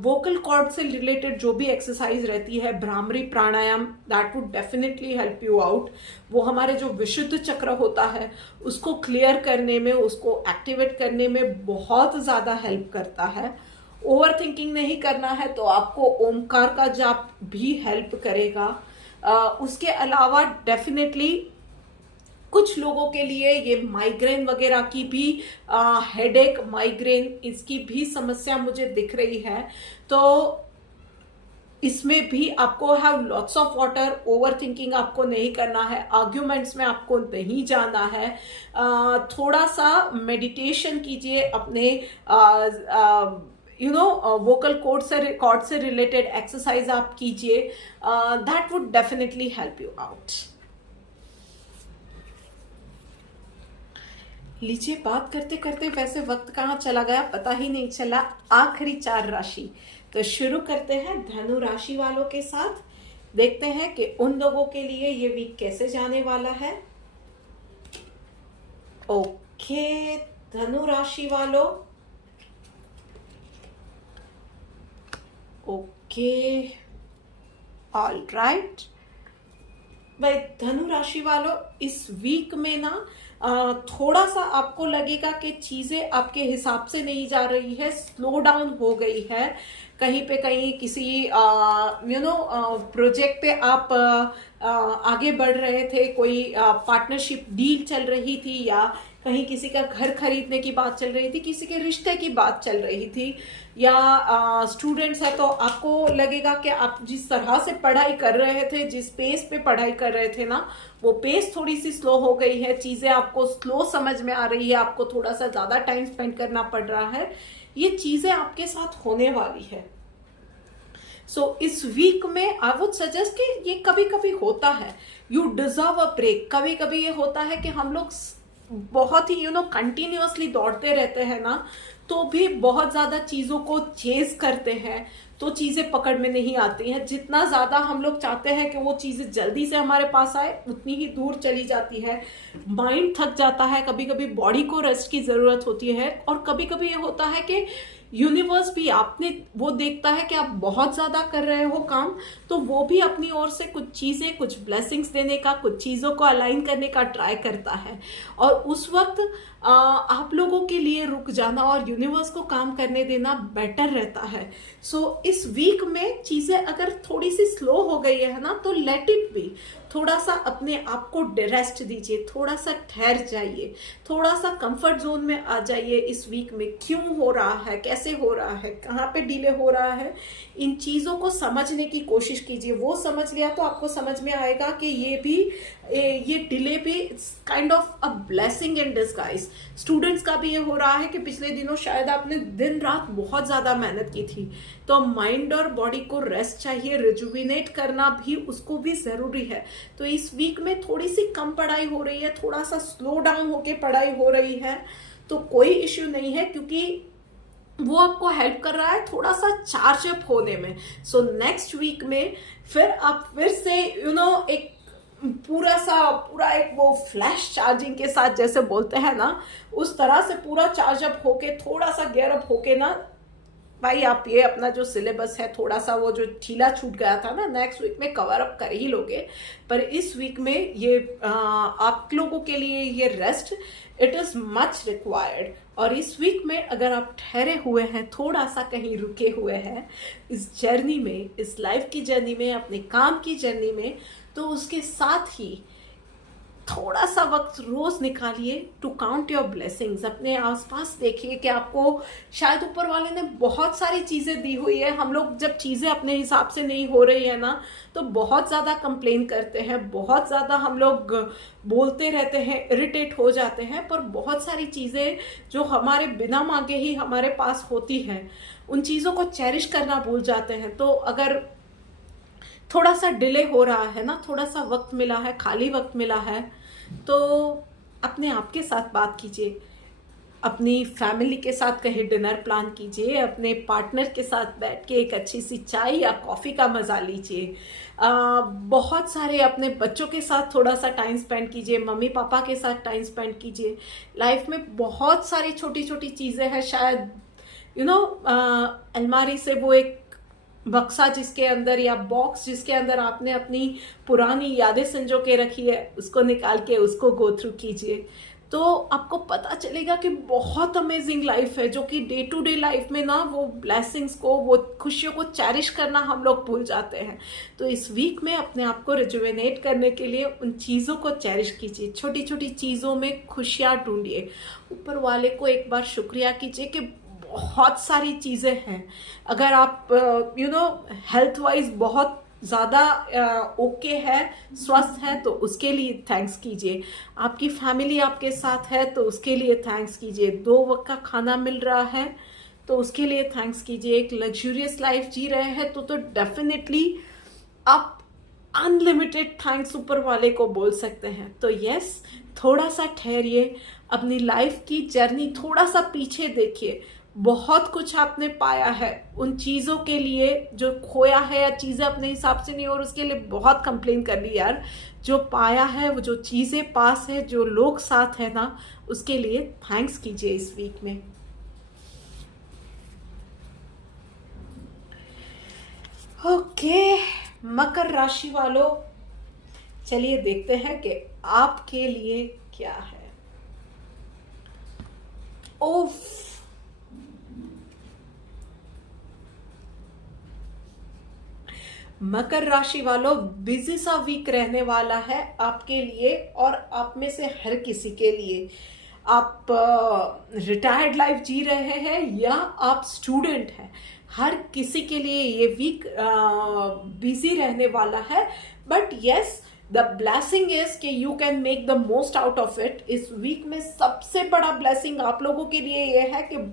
वोकल कॉर्ड से रिलेटेड जो भी एक्सरसाइज रहती है, Bhramari pranayama, that would definitely help you out. वो हमारे जो विशुद्ध चक्र होता है उसको क्लियर करने में, उसको एक्टिवेट करने में बहुत ज़्यादा हेल्प करता है। ओवर थिंकिंग नहीं करना है तो आपको ओमकार का जाप भी हेल्प करेगा। उसके अलावा डेफिनेटली कुछ लोगों के लिए ये माइग्रेन वगैरह की भी, हेडेक, माइग्रेन, इसकी भी समस्या मुझे दिख रही है। तो इसमें भी आपको have lots of water, over thinking आपको नहीं करना है, आर्ग्यूमेंट्स में आपको नहीं जाना है। थोड़ा सा मेडिटेशन कीजिए अपने वोकल कॉर्ड से रिलेटेड एक्सरसाइज आप कीजिए, that would definitely help you out. लीजिए, बात करते करते वैसे वक्त कहाँ चला गया पता ही नहीं चला। आखिरी 4 राशि, तो शुरू करते हैं धनु राशि वालों के साथ। देखते हैं कि उन लोगों के लिए ये वीक कैसे जाने वाला है। ओके, धनु राशि वालों, ओके, ऑल राइट भाई। धनु राशि वालों, इस वीक में ना थोड़ा सा आपको लगेगा कि चीजें आपके हिसाब से नहीं जा रही है, स्लो डाउन हो गई है। कहीं पे कहीं किसी प्रोजेक्ट पे आप आगे बढ़ रहे थे, कोई पार्टनरशिप डील चल रही थी, या कहीं किसी का घर खरीदने की बात चल रही थी, किसी के रिश्ते की बात चल रही थी, या स्टूडेंट्स है तो आपको लगेगा कि आप जिस तरह से पढ़ाई कर रहे थे, जिस पेस पे पढ़ाई कर रहे थे ना, वो पेस थोड़ी सी स्लो हो गई है, चीजें आपको स्लो समझ में आ रही है, आपको थोड़ा सा ज्यादा टाइम स्पेंड करना पड़ रहा है। ये चीजें आपके साथ होने वाली है। सो इस वीक में आई वुड सजेस्ट कि ये कभी कभी होता है, यू डिजर्व अ ब्रेक। कभी कभी ये होता है कि हम लोग बहुत ही कंटिन्यूअसली दौड़ते रहते हैं ना, तो भी बहुत ज्यादा चीजों को चेज करते हैं, तो चीजें पकड़ में नहीं आती हैं। जितना ज्यादा हम लोग चाहते हैं कि वो चीजें जल्दी से हमारे पास आए, उतनी ही दूर चली जाती है। माइंड थक जाता है, कभी कभी बॉडी को रेस्ट की जरूरत होती है, और कभी कभी ये होता है कि यूनिवर्स भी आपने वो देखता है कि आप बहुत ज्यादा कर रहे हो काम, तो वो भी अपनी ओर से कुछ चीजें, कुछ ब्लेसिंग्स देने का, कुछ चीजों को अलाइन करने का ट्राई करता है। और उस वक्त आप लोगों के लिए रुक जाना और यूनिवर्स को काम करने देना बेटर रहता है। सो इस वीक में चीजें अगर थोड़ी सी स्लो हो गई है ना, तो लेट इट बी। थोड़ा सा अपने आप को रेस्ट दीजिए, थोड़ा सा ठहर जाइए, थोड़ा सा कंफर्ट जोन में आ जाइए। इस वीक में क्यों हो रहा है, कैसे हो रहा है, कहाँ पे डिले हो रहा है, इन चीजों को समझने की कोशिश कीजिए। वो समझ लिया तो आपको समझ में आएगा कि ये डिले भी kind of a blessing in disguise. Students का भी ये हो रहा है कि पिछले दिनों शायद आपने दिन रात बहुत ज्यादा मेहनत की थी, तो माइंड और बॉडी को रेस्ट चाहिए, रिजुविनेट करना भी उसको भी जरूरी है। तो इस वीक में थोड़ी सी कम पढ़ाई हो रही है, थोड़ा सा स्लो डाउन होके पढ़ाई हो रही है, तो कोई इश्यू नहीं है, क्योंकि वो आपको हेल्प कर रहा है थोड़ा सा चार्ज अप होने में। सो नेक्स्ट वीक में फिर आप फिर से एक पूरा एक वो फ्लैश चार्जिंग के साथ, जैसे बोलते हैं ना, उस तरह से पूरा चार्ज अप होके, थोड़ा सा गियर अप होके ना भाई, आप ये अपना जो सिलेबस है थोड़ा सा वो जो ढीला छूट गया था ना, नेक्स्ट वीक में कवर अप कर ही लोगे। पर इस वीक में ये आप लोगों के लिए ये rest it is much required. और इस वीक में अगर आप ठहरे हुए हैं, थोड़ा सा कहीं रुके हुए हैं इस जर्नी में, इस लाइफ की जर्नी में, अपने काम की जर्नी में, तो उसके साथ ही थोड़ा सा वक्त रोज निकालिए टू काउंट योर ब्लेसिंग्स। अपने आसपास देखिए कि आपको शायद ऊपर वाले ने बहुत सारी चीजें दी हुई है। हम लोग जब चीजें अपने हिसाब से नहीं हो रही है ना, तो बहुत ज्यादा कंप्लेन करते हैं, बहुत ज्यादा हम लोग बोलते रहते हैं, इरिटेट हो जाते हैं। पर बहुत सारी चीजें जो हमारे बिना मांगे ही हमारे पास होती हैं, उन चीजों को चेरिश करना भूल जाते हैं। तो अगर थोड़ा सा डिले हो रहा है ना, थोड़ा सा वक्त मिला है, खाली वक्त मिला है, तो अपने आप के साथ बात कीजिए, अपनी फैमिली के साथ कहीं डिनर प्लान कीजिए, अपने पार्टनर के साथ बैठ के एक अच्छी सी चाय या कॉफ़ी का मज़ा लीजिए। बहुत सारे अपने बच्चों के साथ थोड़ा सा टाइम स्पेंड कीजिए, मम्मी पापा के साथ टाइम स्पेंड कीजिए। लाइफ में बहुत सारी छोटी छोटी चीज़ें हैं, शायद अलमारी से वो एक बक्सा जिसके अंदर या बॉक्स जिसके अंदर आपने अपनी पुरानी यादें संजो के रखी है, उसको निकाल के उसको गो थ्रू कीजिए। तो आपको पता चलेगा कि बहुत अमेजिंग लाइफ है, जो कि डे टू डे लाइफ में ना वो ब्लेसिंग्स को, वो खुशियों को चेरिश करना हम लोग भूल जाते हैं। तो इस वीक में अपने आप को रिजुवेनेट करने के लिए उन चीज़ों को चेरिश कीजिए, छोटी छोटी चीज़ों में खुशियाँ ढूंढिए, ऊपर वाले को एक बार शुक्रिया कीजिए कि बहुत सारी चीज़ें हैं। अगर आप हेल्थ वाइज बहुत ज़्यादा ओके है, स्वस्थ है, तो उसके लिए थैंक्स कीजिए। आपकी फैमिली आपके साथ है तो उसके लिए थैंक्स कीजिए। 2 वक्त का खाना मिल रहा है तो उसके लिए थैंक्स कीजिए। एक लग्जूरियस लाइफ जी रहे हैं तो डेफिनेटली आप अनलिमिटेड थैंक्स ऊपर वाले को बोल सकते हैं। तो यस, थोड़ा सा ठहरिए, अपनी लाइफ की जर्नी थोड़ा सा पीछे देखिए। बहुत कुछ आपने पाया है, उन चीज़ों के लिए जो खोया है या चीज़ें अपने हिसाब से नहीं, और उसके लिए बहुत कंप्लेन कर ली यार। जो पाया है, वो जो चीज़ें पास है, जो लोग साथ है ना, उसके लिए थैंक्स कीजिए इस वीक में। ओके, मकर राशि वालों, चलिए देखते हैं कि आपके लिए क्या है। ओफ, मकर राशि वालों, बिजी सा वीक रहने वाला है आपके लिए और आप में से हर किसी के लिए। आप रिटायर्ड लाइफ जी रहे हैं या आप स्टूडेंट हैं, हर किसी के लिए ये वीक बिजी रहने वाला है। But yes, the blessing is कि you can make the most out of it. इस वीक में सबसे बड़ा ब्लेसिंग आप लोगों के लिए ये है कि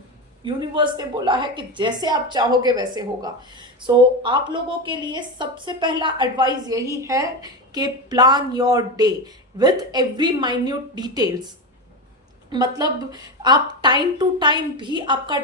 यूनिवर्स ने बोला है कि जैसे आप चाहोगे वैसे होगा। सो आप लोगों के लिए सबसे पहला एडवाइस यही है कि plan your day with every minute details. मतलब आप टाइम टू टाइम भी आपका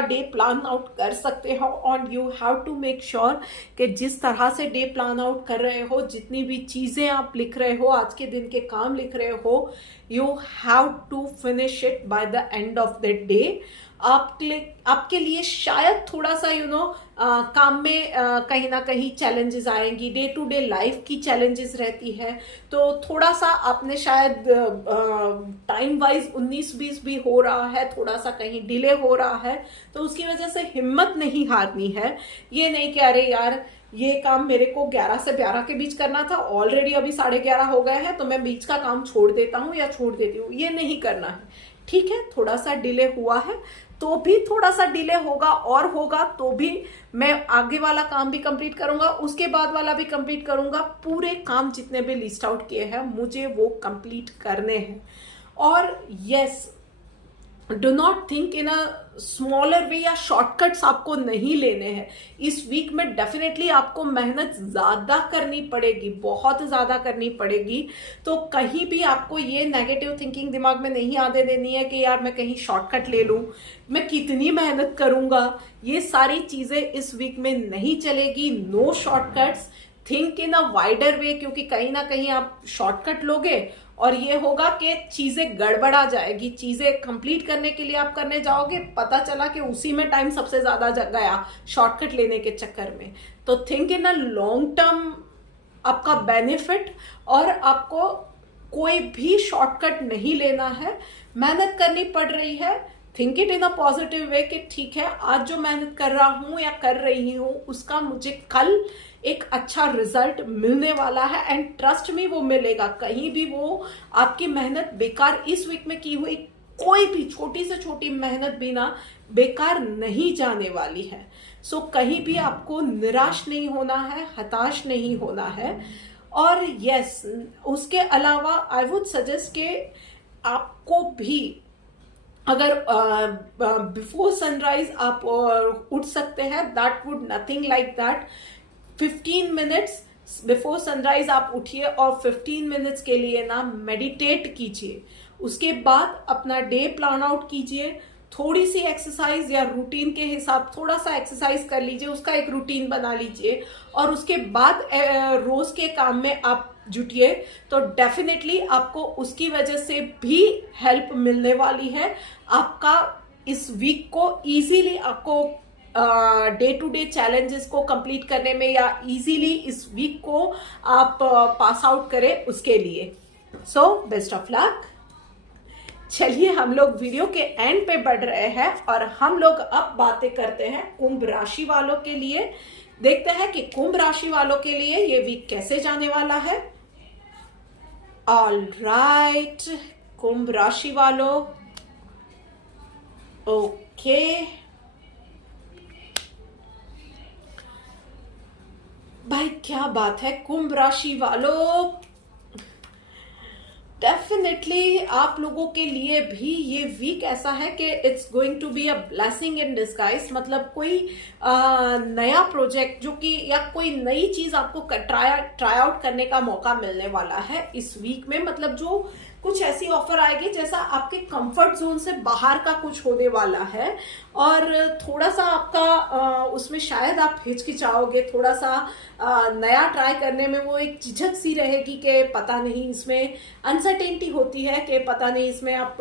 डे प्लान आउट कर सकते हो, और you have to make sure कि जिस तरह से डे प्लान आउट कर रहे हो, जितनी भी चीज़ें आप लिख रहे हो, आज के दिन के काम लिख रहे हो, you have to finish it by the end of the day. आपके लिए शायद थोड़ा सा काम में कहीं ना कहीं चैलेंजेस आएंगी, डे टू डे लाइफ की चैलेंजेस रहती है, तो थोड़ा सा आपने शायद टाइम वाइज 19-20 भी हो रहा है, थोड़ा सा कहीं डिले हो रहा है, तो उसकी वजह से हिम्मत नहीं हारनी है। ये नहीं कि अरे यार ये काम मेरे को 11 से 12 के बीच करना था, ऑलरेडी अभी 11:30 हो गए हैं, तो मैं बीच का काम छोड़ देता हूँ या छोड़ देती हूँ, ये नहीं करना है। ठीक है, थोड़ा सा डिले हुआ है तो भी थोड़ा सा डिले होगा, और होगा तो भी मैं आगे वाला काम भी कंप्लीट करूंगा, उसके बाद वाला भी कंप्लीट करूंगा। पूरे काम जितने भी लिस्ट आउट किए हैं मुझे वो कंप्लीट करने हैं। और yes, do not think in a smaller way, या शॉर्टकट्स आपको नहीं लेने हैं। इस वीक में डेफिनेटली आपको मेहनत ज्यादा करनी पड़ेगी, बहुत ज्यादा करनी पड़ेगी। तो कहीं भी आपको ये नेगेटिव थिंकिंग दिमाग में नहीं आने देनी है कि यार मैं कहीं शॉर्टकट ले लूं, मैं कितनी मेहनत करूंगा। ये सारी चीजें इस वीक में नहीं चलेगी। No shortcuts, think in a wider way, क्योंकि कहीं ना कहीं आप शॉर्टकट लोगे और ये होगा कि चीजें गड़बड़ा जाएगी। चीजें कंप्लीट करने के लिए आप करने जाओगे, पता चला कि उसी में टाइम सबसे ज्यादा गया शॉर्टकट लेने के चक्कर में। तो think in a long term, आपका बेनिफिट, और आपको कोई भी शॉर्टकट नहीं लेना है। मेहनत करनी पड़ रही है, think it in a positive way कि ठीक है, आज जो मेहनत कर रहा हूं या कर रही हूं उसका मुझे कल एक अच्छा रिजल्ट मिलने वाला है। एंड ट्रस्ट में वो मिलेगा, कहीं भी वो आपकी मेहनत बेकार, इस वीक में की हुई कोई भी छोटी से छोटी मेहनत भी ना बेकार नहीं जाने वाली है। सो कहीं भी आपको निराश नहीं होना है, हताश नहीं होना है। और यस, उसके अलावा आई वुड सजेस्ट कि आपको भी अगर बिफोर सनराइज आप उठ सकते हैं, that would nothing like that. 15 minutes before sunrise आप उठिए और 15 मिनट्स के लिए ना मेडिटेट कीजिए। उसके बाद अपना डे प्लान आउट कीजिए, थोड़ी सी एक्सरसाइज या रूटीन के हिसाब थोड़ा सा एक्सरसाइज कर लीजिए, उसका एक रूटीन बना लीजिए और उसके बाद रोज के काम में आप जुटिए। तो डेफिनेटली आपको उसकी वजह से भी हेल्प मिलने वाली है। आपका इस वीक को इजीली आपको डे टू डे चैलेंजेस को कंप्लीट करने में या इजीली इस वीक को आप पास आउट करें उसके लिए। So best of luck. चलिए हम लोग वीडियो के एंड पे बढ़ रहे हैं और हम लोग अब बातें करते हैं कुंभ राशि वालों के लिए। देखते हैं कि कुंभ राशि वालों के लिए ये वीक कैसे जाने वाला है। ऑल राइट, कुंभ राशि वालों, ओके, भाई क्या बात है कुंभ राशि वालों। डेफिनेटली आप लोगों के लिए भी ये वीक ऐसा है कि it's going to be a blessing in disguise. मतलब कोई नया प्रोजेक्ट जो कि या कोई नई चीज आपको ट्राई आउट करने का मौका मिलने वाला है इस वीक में। मतलब जो कुछ ऐसी ऑफर आएगी जैसा आपके कंफर्ट जोन से बाहर का कुछ होने वाला है और थोड़ा सा आपका उसमें शायद आप हिचकिचाओगे, थोड़ा सा नया ट्राई करने में वो एक झिझक सी रहेगी कि पता नहीं, इसमें अनसर्टेनिटी होती है कि पता नहीं इसमें आप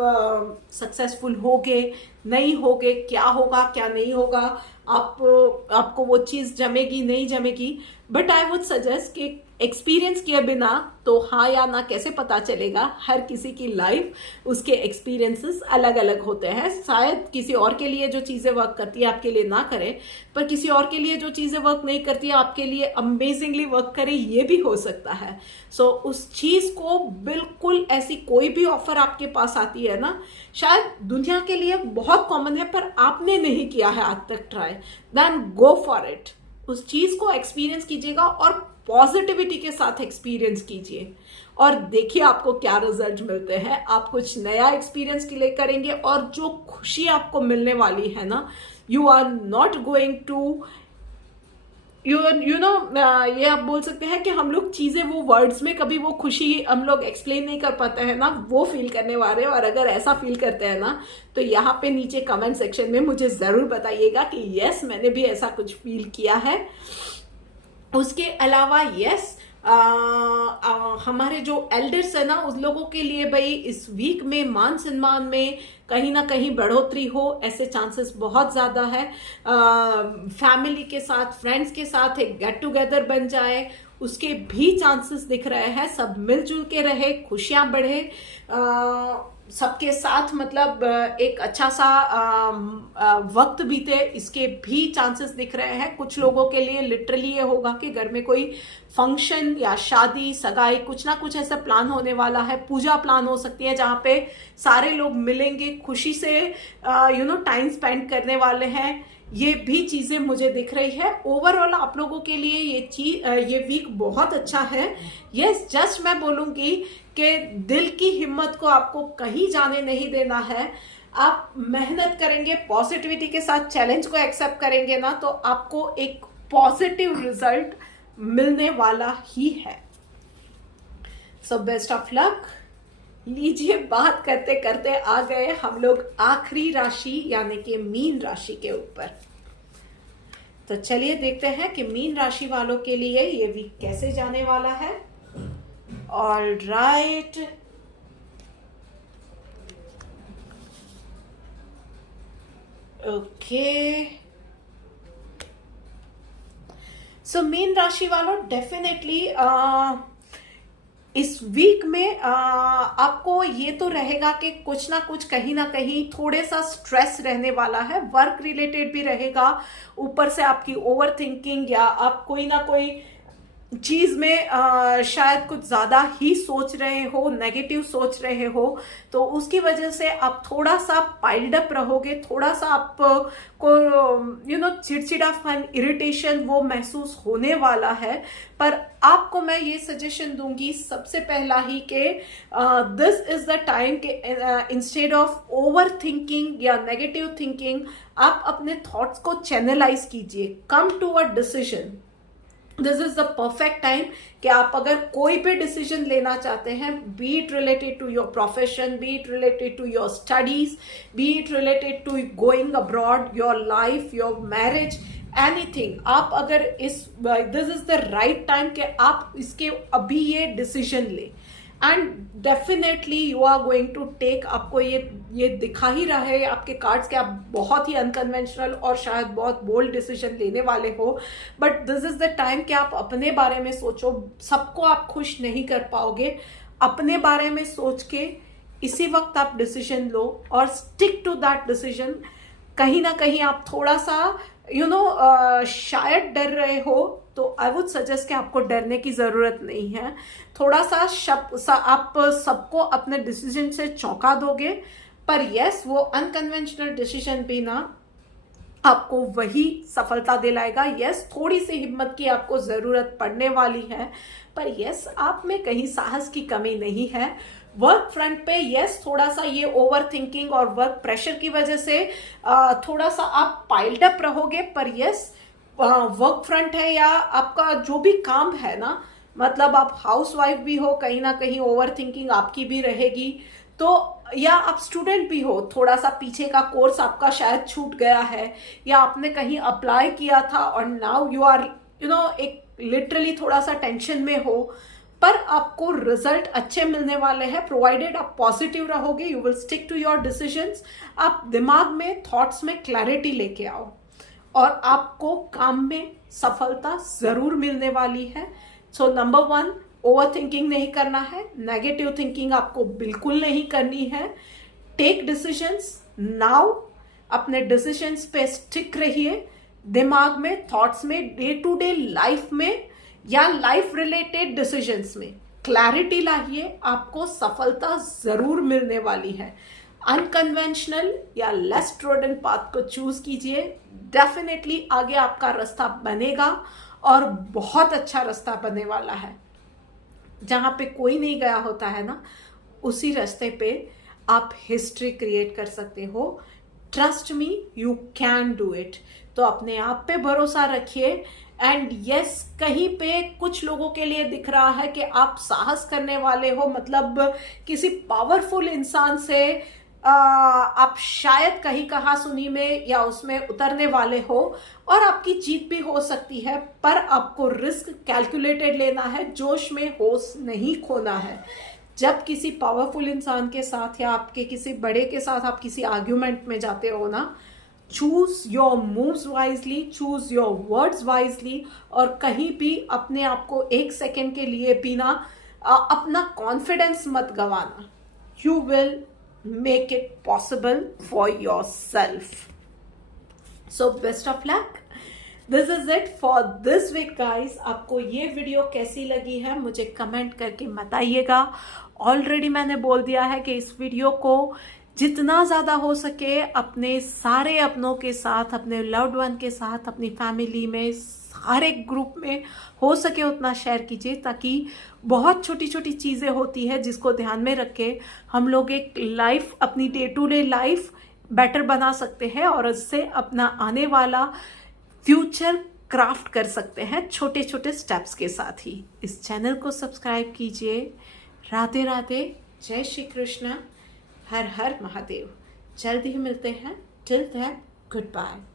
सक्सेसफुल होगे नहीं होगे, क्या होगा क्या नहीं होगा, आपको वो चीज जमेगी नहीं जमेगी। बट आई वुड सजेस्ट कि एक्सपीरियंस किए बिना तो हाँ या ना कैसे पता चलेगा। हर किसी की लाइफ, उसके एक्सपीरियंसेस अलग अलग होते हैं। शायद किसी और के लिए जो चीज़ें वर्क करती है आपके लिए ना करे, पर किसी और के लिए जो चीज़ें वर्क नहीं करती है आपके लिए अमेजिंगली वर्क करे, ये भी हो सकता है। सो उस चीज़ को बिल्कुल ऐसी कोई भी ऑफर आपके पास आती है ना, शायद दुनिया के लिए बहुत कॉमन है पर आपने नहीं किया है आज तक try, then go for it. उस चीज़ को एक्सपीरियंस कीजिएगा और पॉजिटिविटी के साथ एक्सपीरियंस कीजिए और देखिए आपको क्या रिजल्ट मिलते हैं। आप कुछ नया एक्सपीरियंस के लिए करेंगे और जो खुशी आपको मिलने वाली है ना, you are not going to you know ये आप बोल सकते हैं कि हम लोग चीजें वो वर्ड्स में कभी वो खुशी हम लोग एक्सप्लेन नहीं कर पाते हैं ना, वो फील करने वाले हैं। और अगर ऐसा फील करते हैं ना तो यहाँ पे नीचे कमेंट सेक्शन में मुझे जरूर बताइएगा कि यस मैंने भी ऐसा कुछ फील किया है। उसके अलावा यस हमारे जो एल्डर्स है ना, उस लोगों के लिए भाई इस वीक में मान सम्मान में कहीं ना कहीं बढ़ोतरी हो, ऐसे चांसेस बहुत ज़्यादा है। फैमिली के साथ, फ्रेंड्स के साथ एक गेट टुगेदर बन जाए, उसके भी चांसेस दिख रहे हैं। सब मिलजुल के रहे, खुशियाँ बढ़े, सबके साथ मतलब एक अच्छा सा वक्त बीते, इसके भी चांसेस दिख रहे हैं। कुछ लोगों के लिए लिटरली ये होगा कि घर में कोई फंक्शन या शादी सगाई कुछ ना कुछ ऐसा प्लान होने वाला है, पूजा प्लान हो सकती है जहाँ पे सारे लोग मिलेंगे, खुशी से टाइम स्पेंड करने वाले हैं। ये भी चीजें मुझे दिख रही है। ओवरऑल आप लोगों के लिए ये वीक बहुत अच्छा है। यस, जस्ट मैं बोलूंगी कि दिल की हिम्मत को आपको कहीं जाने नहीं देना है। आप मेहनत करेंगे, पॉजिटिविटी के साथ चैलेंज को एक्सेप्ट करेंगे ना, तो आपको एक पॉजिटिव रिजल्ट मिलने वाला ही है। So best of luck. लीजिए, बात करते करते आ गए हम लोग आखिरी राशि यानी कि मीन राशि के ऊपर। तो चलिए देखते हैं कि मीन राशि वालों के लिए ये वीक कैसे जाने वाला है। All right, okay. So mean राशि वालों, डेफिनेटली इस वीक में आपको ये तो रहेगा कि कुछ ना कुछ कहीं ना कहीं थोड़े सा स्ट्रेस रहने वाला है। वर्क रिलेटेड भी रहेगा, ऊपर से आपकी ओवर थिंकिंग या आप कोई ना कोई चीज़ में शायद कुछ ज़्यादा ही सोच रहे हो, नेगेटिव सोच रहे हो, तो उसकी वजह से आप थोड़ा सा पाइल्ड अप रहोगे, थोड़ा सा आप को चिड़चिड़ापन, इरिटेशन वो महसूस होने वाला है। पर आपको मैं ये सजेशन दूंगी सबसे पहला ही कि दिस इज द टाइम कि इंस्टेड ऑफ ओवर थिंकिंग या नेगेटिव थिंकिंग, आप अपने थॉट्स को चैनलाइज कीजिए, come to a decision. This is the perfect time कि आप अगर कोई भी डिसीजन लेना चाहते हैं, be it related to your profession, be it related to your studies, be it related to going abroad, your life, your marriage, anything, आप अगर this is the right time कि आप इसके अभी ये डिसीजन ले, and definitely you are going to take, आपको ये दिखा ही रहा है आपके कार्ड्स के आप बहुत ही अनकन्वेंशनल और शायद बहुत बोल्ड डिसीजन लेने वाले हो। But this is the time कि आप अपने बारे में सोचो। सबको आप खुश नहीं कर पाओगे, अपने बारे में सोच के इसी वक्त आप डिसीजन लो और स्टिक टू दैट डिसीजन। कहीं ना कहीं आप थोड़ा सा शायद डर रहे हो, तो आई वुड सजेस्ट कि आपको डरने की ज़रूरत नहीं है। थोड़ा सा आप सबको अपने डिसीजन से चौंका दोगे, पर यस वो अनकन्वेंशनल डिसीजन भी ना आपको वही सफलता दिलाएगा। यस थोड़ी सी हिम्मत की आपको ज़रूरत पड़ने वाली है, पर यस आप में कहीं साहस की कमी नहीं है। वर्क फ्रंट पे यस थोड़ा सा ये ओवर थिंकिंग और वर्क प्रेशर की वजह से थोड़ा सा आप पाइल्ड अप रहोगे, पर यस वर्क फ्रंट है या आपका जो भी काम है ना, मतलब आप हाउस वाइफ भी हो, कहीं ना कहीं ओवर थिंकिंग आपकी भी रहेगी। तो या आप स्टूडेंट भी हो, थोड़ा सा पीछे का कोर्स आपका शायद छूट गया है, या आपने कहीं अप्लाई किया था और नाउ यू आर एक लिटरली थोड़ा सा टेंशन में हो, पर आपको रिजल्ट अच्छे मिलने वाले हैं प्रोवाइडेड आप पॉजिटिव रहोगे। You will stick to your decisions. आप दिमाग में, थॉट्स में क्लैरिटी लेके आओ और आपको काम में सफलता जरूर मिलने वाली है। सो नंबर 1, ओवर थिंकिंग नहीं करना है, नेगेटिव थिंकिंग आपको बिल्कुल नहीं करनी है। टेक डिसीजंस नाउ, अपने डिसीजंस पे स्टिक रहिए। दिमाग में, थॉट्स में, डे टू डे लाइफ में या लाइफ रिलेटेड डिसीजंस में क्लैरिटी लाइए, आपको सफलता जरूर मिलने वाली है। अनकन्वेंशनल या लेस ट्रोडन पाथ को चूज कीजिए, डेफिनेटली आगे आपका रास्ता बनेगा और बहुत अच्छा रास्ता बनने वाला है। जहाँ पे कोई नहीं गया होता है ना, उसी रास्ते पे आप हिस्ट्री क्रिएट कर सकते हो। Trust me, you can do it. तो अपने आप पे भरोसा रखिए। एंड यस कहीं पे कुछ लोगों के लिए दिख रहा है कि आप साहस करने वाले हो, मतलब किसी पावरफुल इंसान से आप शायद कहीं कहा सुनी में या उसमें उतरने वाले हो और आपकी जीत भी हो सकती है, पर आपको रिस्क कैलकुलेटेड लेना है, जोश में होश नहीं खोना है। जब किसी पावरफुल इंसान के साथ या आपके किसी बड़े के साथ आप किसी आर्ग्यूमेंट में जाते हो ना, choose your moves wisely, choose your words wisely, और कहीं भी अपने आप को एक सेकेंड के लिए भी ना अपना कॉन्फिडेंस मत गवाना। You will make it possible for yourself. So best of luck. This is it for this week guys. आपको ये वीडियो कैसी लगी है मुझे कमेंट करके बताइएगा। ऑलरेडी मैंने बोल दिया है कि इस वीडियो को जितना ज़्यादा हो सके अपने सारे अपनों के साथ, अपने लव्ड वन के साथ, अपनी फैमिली में, हर एक ग्रुप में हो सके उतना शेयर कीजिए, ताकि बहुत छोटी छोटी चीज़ें होती है जिसको ध्यान में रख के हम लोग एक लाइफ, अपनी day to day life better बना सकते हैं और इससे अपना आने वाला फ्यूचर क्राफ्ट कर सकते हैं छोटे छोटे स्टेप्स के साथ ही। इस चैनल को सब्सक्राइब कीजिए। राधे राधे, जय श्री कृष्ण, हर हर महादेव। जल्दी ही मिलते हैं। Till then, good bye.